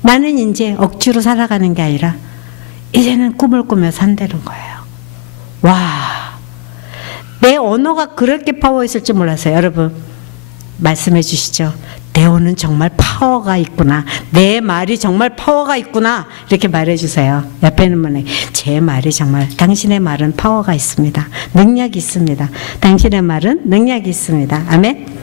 나는 이제 억지로 살아가는 게 아니라 이제는 꿈을 꾸며 산다는 거예요. 와, 내 언어가 그렇게 파워 있을 줄 몰랐어요. 여러분 말씀해 주시죠. 내 언어는 정말 파워가 있구나. 내 말이 정말 파워가 있구나. 이렇게 말해 주세요. 옆에 있는 분에 제 말이 정말 당신의 말은 파워가 있습니다. 능력이 있습니다. 당신의 말은 능력이 있습니다. 아멘.